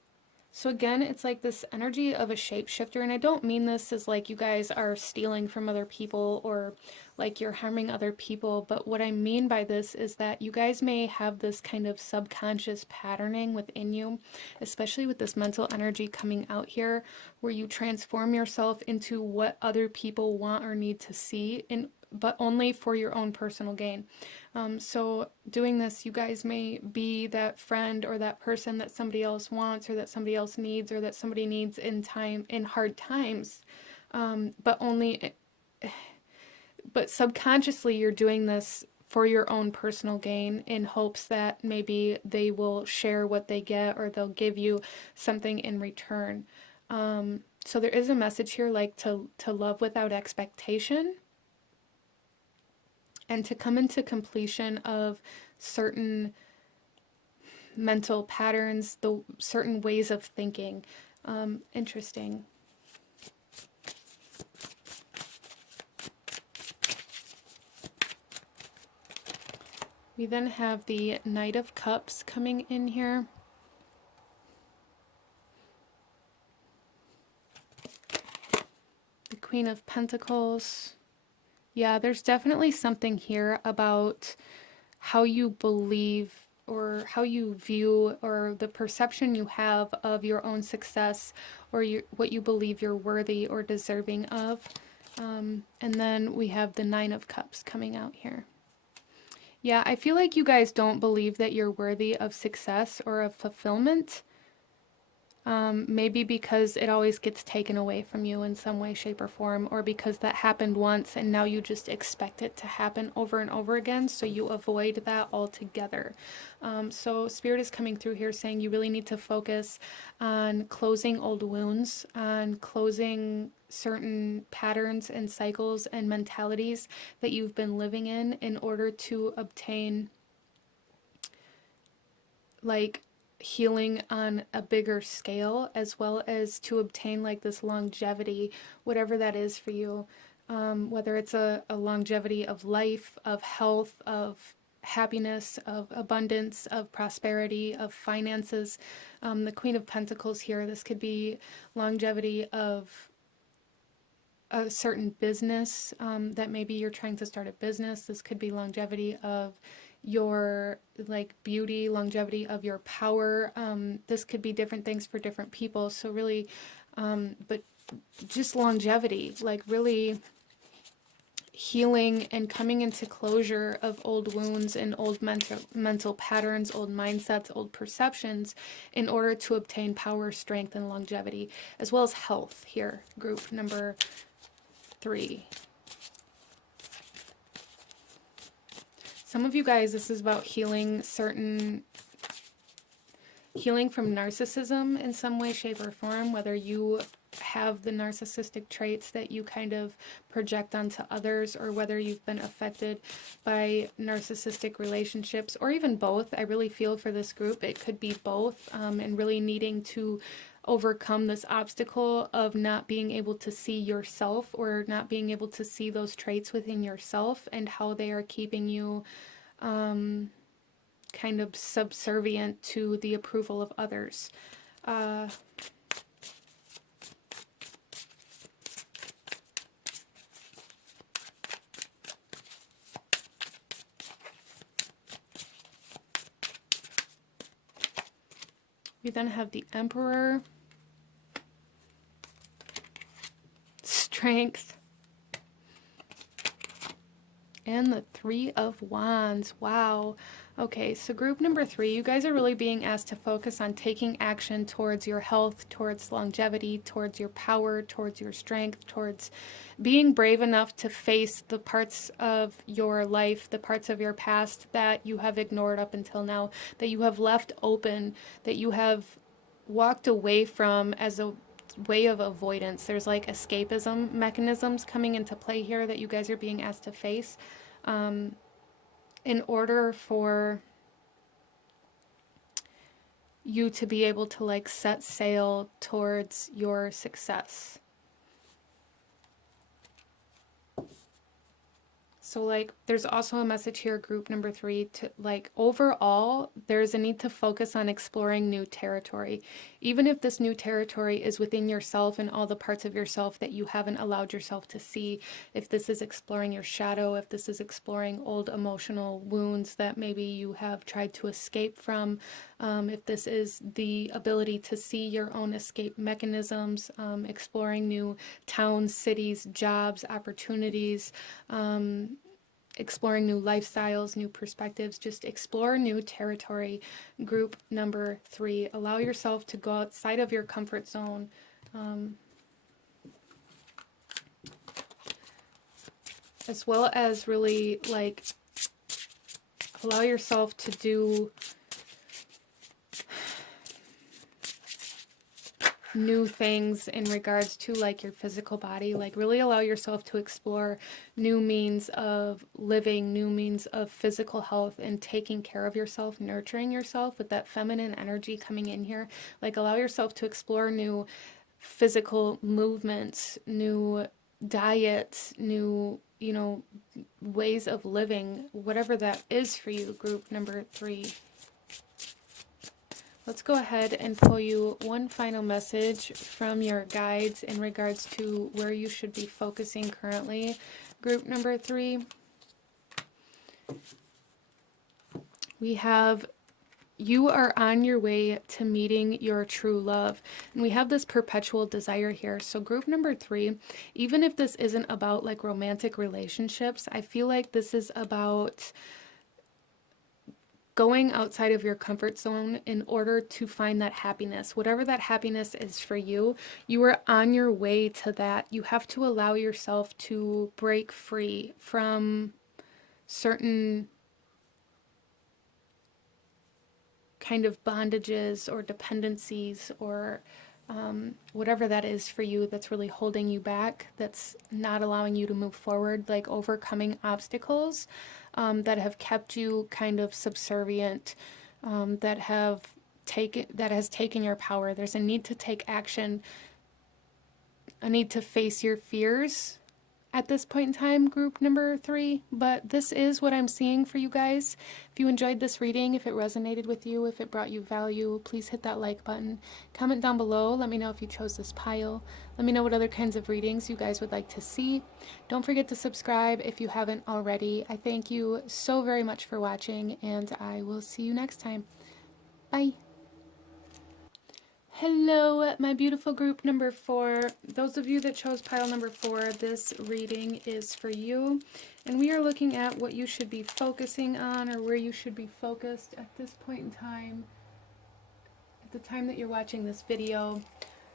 So again, it's like this energy of a shapeshifter, and I don't mean this as like you guys are stealing from other people or like you're harming other people, but what I mean by this is that you guys may have this kind of subconscious patterning within you, especially with this mental energy coming out here, where you transform yourself into what other people want or need to see, but only for your own personal gain. So doing this, you guys may be that friend or that person that somebody else wants or that somebody else needs or that somebody needs in hard times. But subconsciously you're doing this for your own personal gain in hopes that maybe they will share what they get or they'll give you something in return. So there is a message here like to love without expectation, and to come into completion of certain mental patterns, the certain ways of thinking. Interesting. We then have the Knight of Cups coming in here. The Queen of Pentacles. Yeah, there's definitely something here about how you believe or how you view, or the perception you have of your own success, or what you believe you're worthy or deserving of. And then we have the Nine of Cups coming out here. Yeah, I feel like you guys don't believe that you're worthy of success or of fulfillment. Maybe because it always gets taken away from you in some way, shape, or form, or because that happened once and now you just expect it to happen over and over again, so you avoid that altogether. So Spirit is coming through here saying you really need to focus on closing old wounds, on closing certain patterns and cycles and mentalities that you've been living in order to obtain, like, healing on a bigger scale, as well as to obtain like this longevity, whatever that is for you. Whether it's a longevity of life, of health, of happiness, of abundance, of prosperity, of finances. The Queen of Pentacles here, this could be longevity of a certain business, that maybe you're trying to start a business. This could be longevity of your like beauty, longevity of your power. This could be different things for different people. So really, but just longevity, like really healing and coming into closure of old wounds and old mental patterns, old mindsets, old perceptions, in order to obtain power, strength, and longevity, as well as health here, group number 3. Some of you guys, this is about healing from narcissism in some way, shape, or form, whether you have the narcissistic traits that you kind of project onto others, or whether you've been affected by narcissistic relationships, or even both. I really feel for this group, it could be both, and really needing to overcome this obstacle of not being able to see yourself, or not being able to see those traits within yourself and how they are keeping you kind of subservient to the approval of others. We then have the Emperor, Strength, and the Three of Wands. Wow. Okay, so group number 3, you guys are really being asked to focus on taking action towards your health, towards longevity, towards your power, towards your strength, towards being brave enough to face the parts of your life, the parts of your past that you have ignored up until now, that you have left open, that you have walked away from as a way of avoidance. There's like escapism mechanisms coming into play here that you guys are being asked to face, in order for you to be able to like set sail towards your success. So like there's also a message here, group number 3, to like overall there's a need to focus on exploring new territory. Even if this new territory is within yourself and all the parts of yourself that you haven't allowed yourself to see. If this is exploring your shadow, if this is exploring old emotional wounds that maybe you have tried to escape from, if this is the ability to see your own escape mechanisms, exploring new towns, cities, jobs, opportunities, exploring new lifestyles, new perspectives, just explore new territory. Group number 3, allow yourself to go outside of your comfort zone. As well as really like allow yourself to do new things in regards to like your physical body. Like really allow yourself to explore new means of living, new means of physical health and taking care of yourself, nurturing yourself with that feminine energy coming in here. Like allow yourself to explore new physical movements, new diets, new, you know, ways of living, whatever that is for you, group number 3. Let's go ahead and pull you one final message from your guides in regards to where you should be focusing currently. Group number 3. We have You are on your way to meeting your true love. And we have this perpetual desire here. So group number 3, even if this isn't about like romantic relationships, I feel like this is about going outside of your comfort zone in order to find that happiness. Whatever that happiness is for you, you are on your way to that. You have to allow yourself to break free from certain kind of bondages or dependencies or whatever that is for you that's really holding you back, that's not allowing you to move forward, like overcoming obstacles that have kept you kind of subservient, that has taken your power. There's a need to take action, a need to face your fears at this point in time, group number 3, but this is what I'm seeing for you guys. If you enjoyed this reading, if it resonated with you, if it brought you value, please hit that like button. Comment down below. Let me know if you chose this pile. Let me know what other kinds of readings you guys would like to see. Don't forget to subscribe if you haven't already. I thank you so very much for watching, and I will see you next time. Bye. Hello, my beautiful group number 4. Those of you that chose pile number 4, this reading is for you. And we are looking at what you should be focusing on, or where you should be focused at this point in time, at the time that you're watching this video.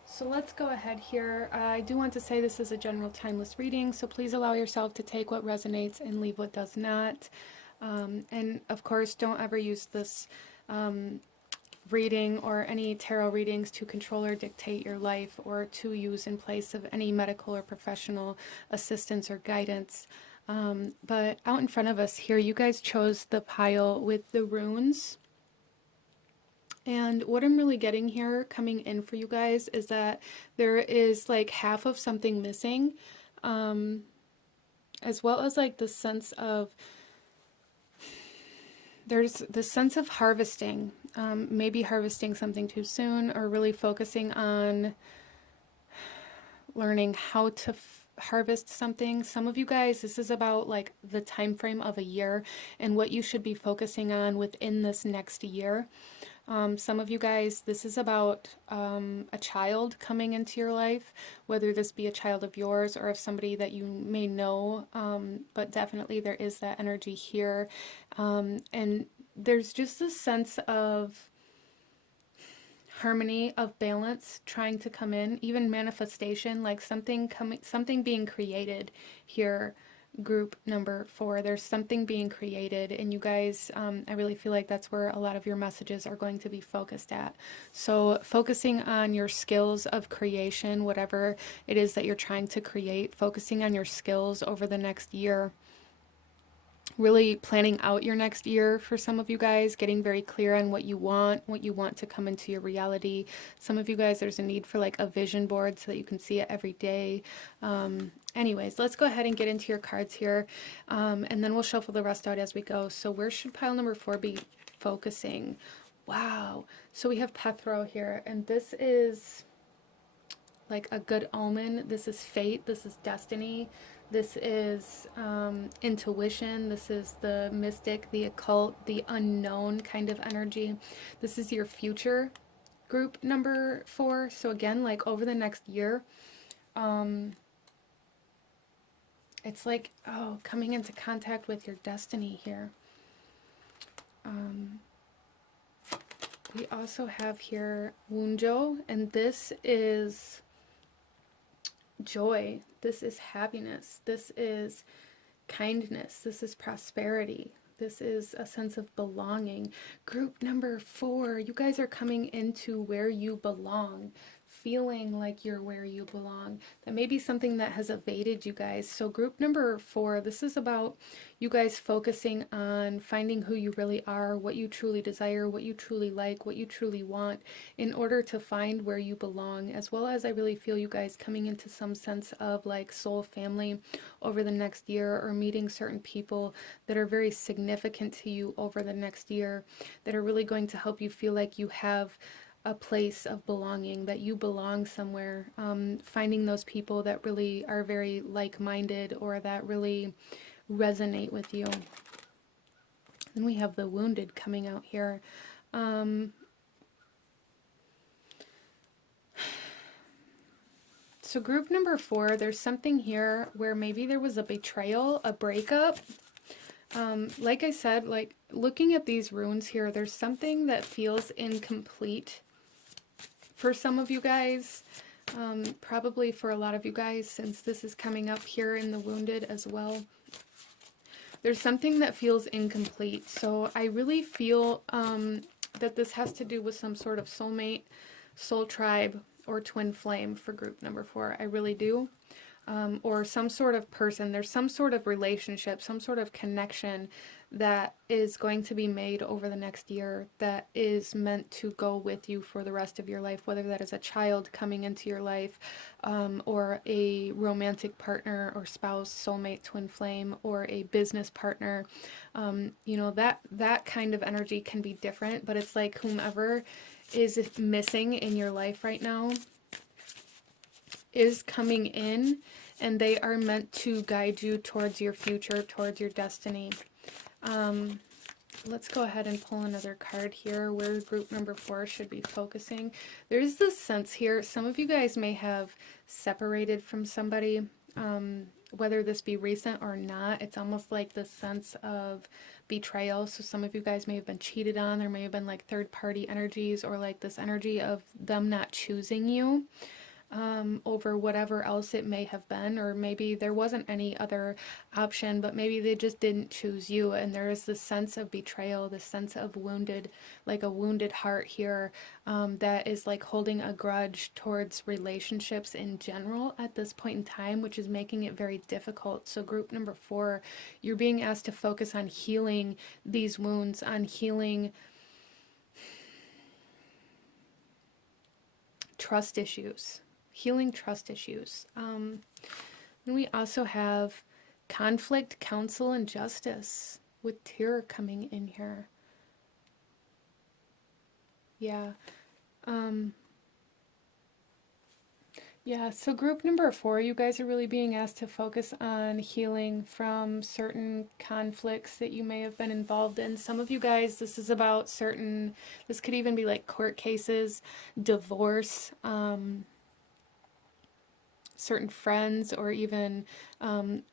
So let's go ahead here. I do want to say this is a general timeless reading, so please allow yourself to take what resonates and leave what does not. And of course, don't ever use this reading or any tarot readings to control or dictate your life, or to use in place of any medical or professional assistance or guidance. But out in front of us here, you guys chose the pile with the runes. And what I'm really getting here coming in for you guys is that there is like half of something missing, as well as like the sense of, there's the sense of harvesting, maybe harvesting something too soon, or really focusing on learning how to harvest something. Some of you guys, this is about like the time frame of a year and what you should be focusing on within this next year. Some of you guys, this is about a child coming into your life, whether this be a child of yours or of somebody that you may know, but definitely there is that energy here. And there's just this sense of harmony, of balance trying to come in, even manifestation, like something being created here. Group number 4, there's something being created, and you guys, I really feel like that's where a lot of your messages are going to be focused at. So focusing on your skills of creation, whatever it is that you're trying to create, focusing on your skills over the next year. Really planning out your next year for some of you guys, getting very clear on what you want to come into your reality. Some of you guys, there's a need for like a vision board so that you can see it every day. Anyways, let's go ahead and get into your cards here, and then we'll shuffle the rest out as we go. So where should pile number 4 be focusing? Wow. So we have Pethro here, and this is like a good omen. This is fate. This is destiny. This is intuition. This is the mystic, the occult, the unknown kind of energy. This is your future, group number 4. So again, like over the next year, it's like, oh, coming into contact with your destiny here. We also have here Wunjo, and this is joy. This is happiness. This is kindness. This is prosperity. This is a sense of belonging. Group number 4, you guys are coming into where you belong, feeling like you're where you belong. That may be something that has evaded you guys. So group number 4, this is about you guys focusing on finding who you really are, what you truly desire, what you truly like, what you truly want, in order to find where you belong. As well as I really feel you guys coming into some sense of like soul family over the next year, or meeting certain people that are very significant to you over the next year, that are really going to help you feel like you have a place of belonging, that you belong somewhere. Finding those people that really are very like-minded, or that really resonate with you. Then we have the wounded coming out here. So group number 4, there's something here where maybe there was a betrayal, a breakup. Like I said, like looking at these runes here, there's something that feels incomplete for some of you guys. Probably for a lot of you guys, since this is coming up here in the wounded as well. There's something that feels incomplete. So I really feel that this has to do with some sort of soulmate, soul tribe, or twin flame for group number 4. I really do. Or some sort of person. There's some sort of relationship, some sort of connection that is going to be made over the next year that is meant to go with you for the rest of your life, whether that is a child coming into your life, or a romantic partner or spouse, soulmate, twin flame, or a business partner. You know, that kind of energy can be different, but it's like whomever is missing in your life right now is coming in, and they are meant to guide you towards your future, towards your destiny. Let's go ahead and pull another card here where group number 4 should be focusing. There's this sense here, some of you guys may have separated from somebody, whether this be recent or not. It's almost like this sense of betrayal. So some of you guys may have been cheated on. There may have been like third-party energies, or like this energy of them not choosing you over whatever else it may have been, or maybe there wasn't any other option, but maybe they just didn't choose you, and there is this sense of betrayal, this sense of wounded, like a wounded heart here, that is like holding a grudge towards relationships in general at this point in time, which is making it very difficult. So group number 4, you're being asked to focus on healing these wounds, on healing trust issues. Healing trust issues. And we also have conflict, counsel, and justice with Tyr coming in here. Yeah. Yeah, so group number 4, you guys are really being asked to focus on healing from certain conflicts that you may have been involved in. Some of you guys, this is about this could even be like court cases, divorce, certain friends, or even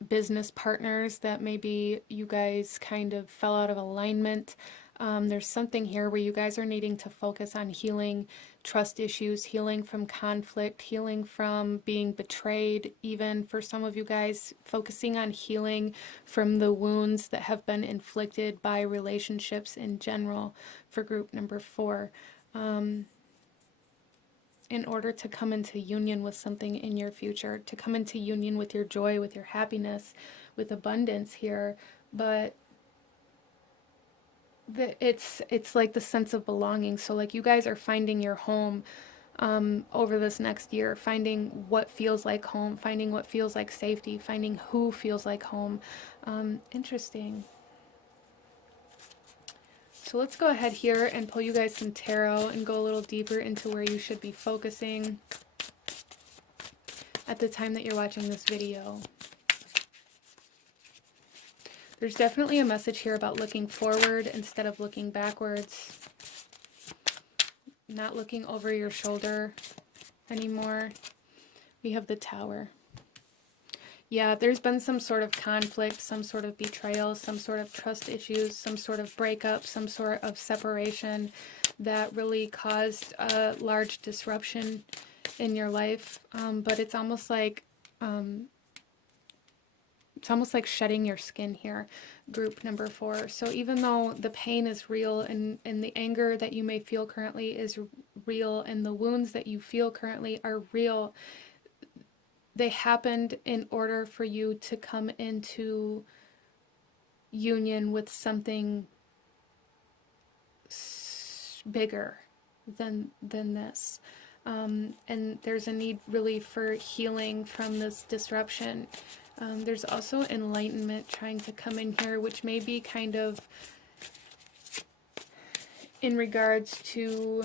business partners that maybe you guys kind of fell out of alignment. There's something here where you guys are needing to focus on healing trust issues, healing from conflict, healing from being betrayed, even for some of you guys, focusing on healing from the wounds that have been inflicted by relationships in general for group number 4. In order to come into union with something in your future, to come into union with your joy, with your happiness, with abundance here. But it's like the sense of belonging. So like you guys are finding your home over this next year, finding what feels like home, finding what feels like safety, finding who feels like home. Interesting. So let's go ahead here and pull you guys some tarot and go a little deeper into where you should be focusing at the time that you're watching this video. There's definitely a message here about looking forward instead of looking backwards. Not looking over your shoulder anymore. We have the Tower. Yeah, there's been some sort of conflict, some sort of betrayal, some sort of trust issues, some sort of breakup, some sort of separation that really caused a large disruption in your life. But it's almost like shedding your skin here, group number 4. So even though the pain is real, and the anger that you may feel currently is real, and the wounds that you feel currently are real, they happened in order for you to come into union with something bigger than this. And there's a need really for healing from this disruption. There's also enlightenment trying to come in here, which may be kind of in regards to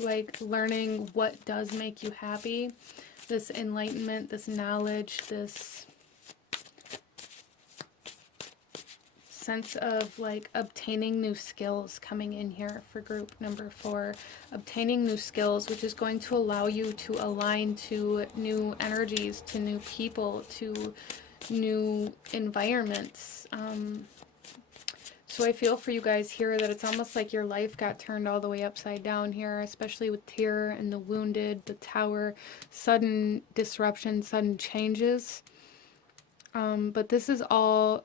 like learning what does make you happy. This enlightenment, this knowledge, this sense of like obtaining new skills coming in here for group number 4. Obtaining new skills, which is going to allow you to align to new energies, to new people, to new environments. So I feel for you guys here that it's almost like your life got turned all the way upside down here, especially with Tyr and the wounded, the tower, sudden disruption, sudden changes. But this is all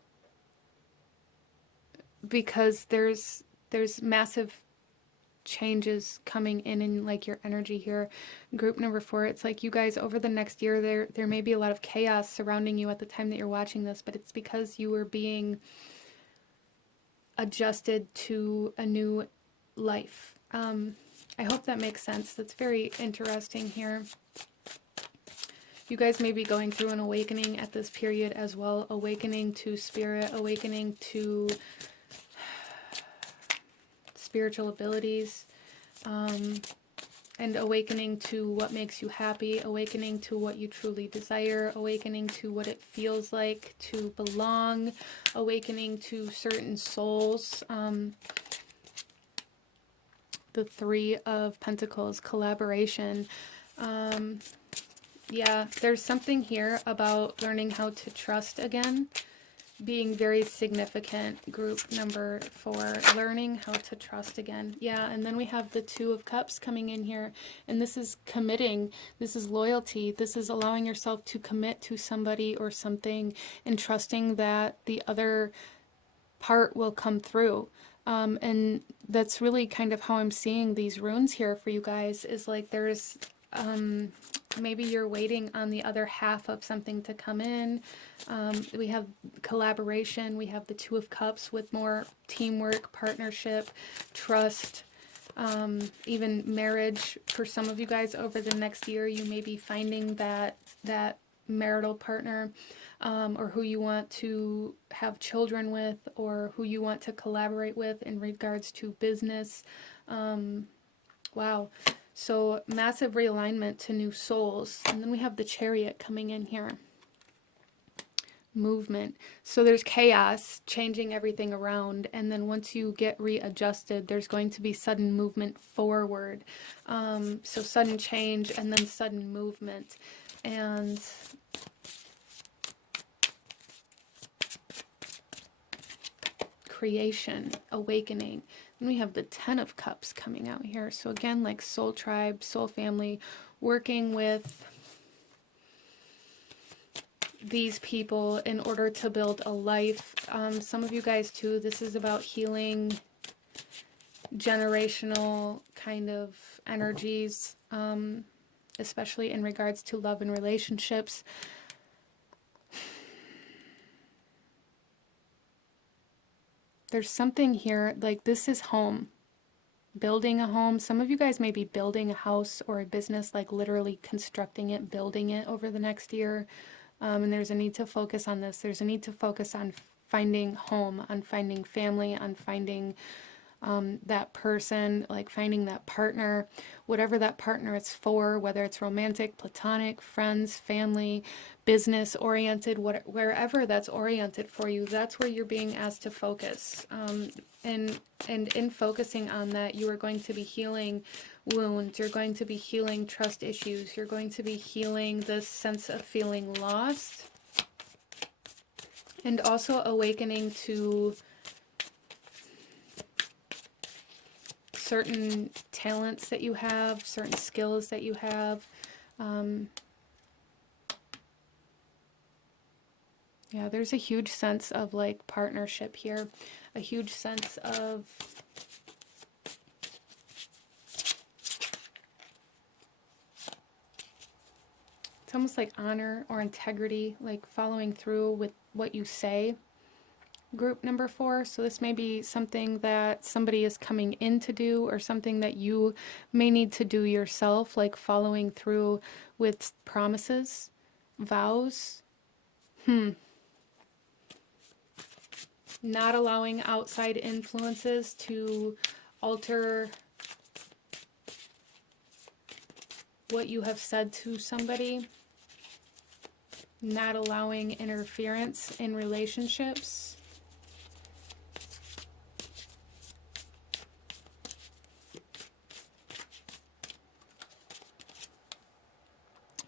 because there's massive changes coming in like your energy here. Group number 4, it's like you guys over the next year, there may be a lot of chaos surrounding you at the time that you're watching this, but it's because you were being adjusted to a new life. I hope that makes sense. That's very interesting here. You guys may be going through an awakening at this period as well. Awakening to spirit, awakening to spiritual abilities, and awakening to what makes you happy, awakening to what you truly desire, awakening to what it feels like to belong, awakening to certain souls. The 3 of Pentacles, collaboration. Yeah, there's something here about learning how to trust again, being very significant. Group number 4, learning how to trust again. Yeah, and then we have the 2 of Cups coming in here, and this is committing, this is loyalty, this is allowing yourself to commit to somebody or something and trusting that the other part will come through. And that's really kind of how I'm seeing these runes here for you guys, is like there's maybe you're waiting on the other half of something to come in. We have collaboration, we have the 2 of Cups with more teamwork, partnership, trust, even marriage. For some of you guys over the next year, you may be finding that marital partner, or who you want to have children with, or who you want to collaborate with in regards to business. Wow. So massive realignment to new souls. And then we have the Chariot coming in here. Movement. So there's chaos, changing everything around. And then once you get readjusted, there's going to be sudden movement forward. So sudden change and then sudden movement. And creation, awakening. And we have the 10 of Cups coming out here. So again, like soul tribe, soul family, working with these people in order to build a life. Some of you guys too, this is about healing generational kind of energies, especially in regards to love and relationships. There's something here, like this is home. Building a home. Some of you guys may be building a house or a business, like literally constructing it, building it over the next year. And there's a need to focus on this. There's a need to focus on finding home, on finding family, on finding that person, like finding that partner, whatever that partner is for, whether it's romantic, platonic, friends, family, business oriented, wherever that's oriented for you, that's where you're being asked to focus. And in focusing on that, you are going to be healing wounds, you're going to be healing trust issues, you're going to be healing this sense of feeling lost, and also awakening to certain talents that you have, certain skills that you have. Yeah, there's a huge sense of like partnership here, a huge sense of it's almost like honor or integrity, like following through with what you say. Group number 4. So this may be something that somebody is coming in to do, or something that you may need to do yourself, like following through with promises, vows. Not allowing outside influences to alter what you have said to somebody. Not allowing interference in relationships.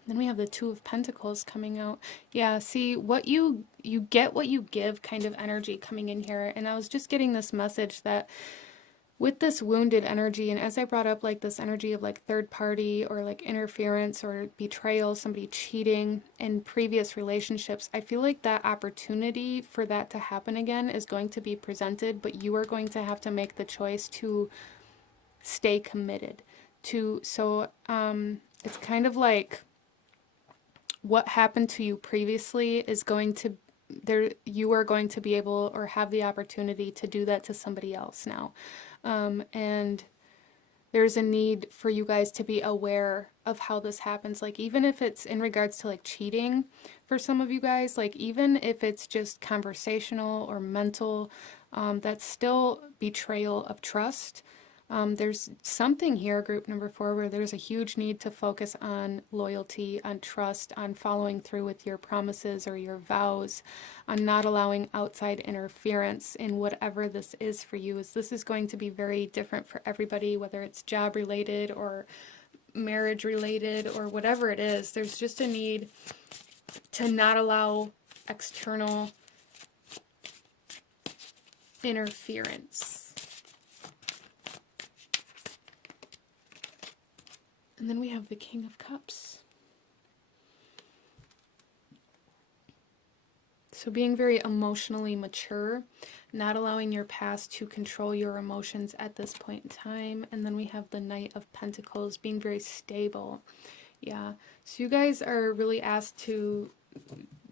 Then we have the Two of Pentacles coming out. Yeah, see, what you get what you give kind of energy coming in here. And I was just getting this message that with this wounded energy, and as I brought up like this energy of like third party or like interference or betrayal, somebody cheating in previous relationships, I feel like that opportunity for that to happen again is going to be presented, but you are going to have to make the choice to stay committed to. So it's kind of like what happened to you previously is going to you are going to be able or have the opportunity to do that to somebody else now. And there's a need for you guys to be aware of how this happens. Like, even if it's in regards to like cheating for some of you guys, like even if it's just conversational or mental, that's still betrayal of trust. There's something here, group number 4, where there's a huge need to focus on loyalty, on trust, on following through with your promises or your vows, on not allowing outside interference in whatever this is for you. This is going to be very different for everybody, whether it's job related or marriage related or whatever it is. There's just a need to not allow external interference. And then we have the King of Cups. So being very emotionally mature, not allowing your past to control your emotions at this point in time. And then we have the Knight of Pentacles, being very stable. Yeah, so you guys are really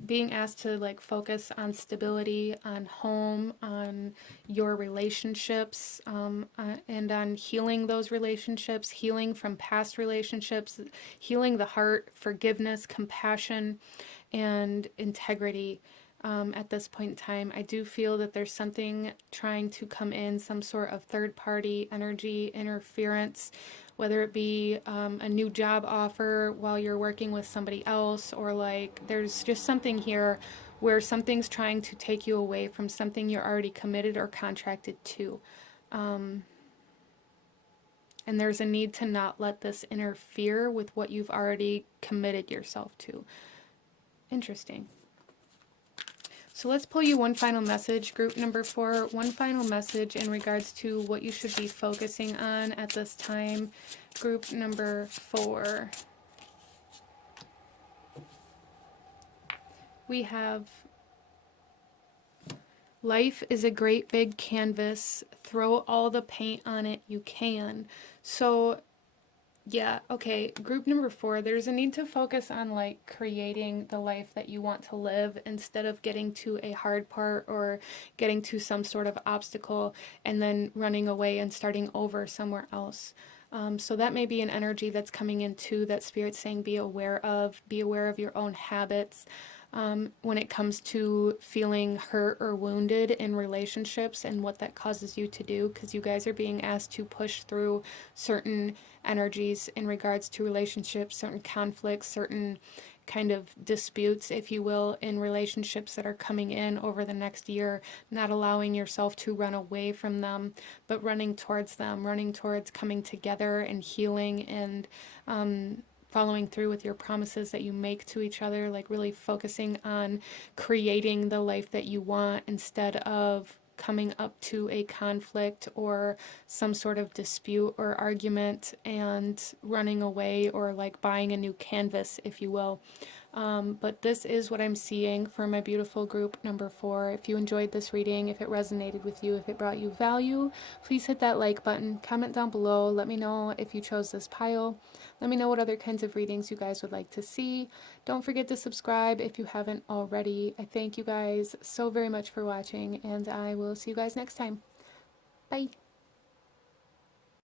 being asked to like focus on stability, on home, on your relationships, and on healing those relationships, healing from past relationships, healing the heart, forgiveness, compassion, and integrity. At this point in time, I do feel that there's something trying to come in, some sort of third-party energy interference, whether it be a new job offer while you're working with somebody else, or like there's just something here where something's trying to take you away from something you're already committed or contracted to. And there's a need to not let this interfere with what you've already committed yourself to. Interesting. So let's pull you one final message, group number 4, one final message in regards to what you should be focusing on at this time, group number 4. We have, life is a great big canvas, throw all the paint on it you can. So yeah, okay, group number 4, there's a need to focus on like creating the life that you want to live instead of getting to a hard part or getting to some sort of obstacle and then running away and starting over somewhere else. So that may be an energy that's coming into that Spirit's saying be aware of your own habits. When it comes to feeling hurt or wounded in relationships and what that causes you to do, because you guys are being asked to push through certain energies in regards to relationships, certain conflicts, certain kind of disputes, if you will, in relationships that are coming in over the next year, not allowing yourself to run away from them, but running towards them, running towards coming together and healing and following through with your promises that you make to each other, like really focusing on creating the life that you want instead of coming up to a conflict or some sort of dispute or argument and running away or like buying a new canvas, if you will. But this is what I'm seeing for my beautiful group number 4. If you enjoyed this reading, if it resonated with you, if it brought you value, please hit that like button, comment down below, let me know if you chose this pile, let me know what other kinds of readings you guys would like to see. Don't forget to subscribe if you haven't already. I thank you guys so very much for watching, and I will see you guys next time. Bye!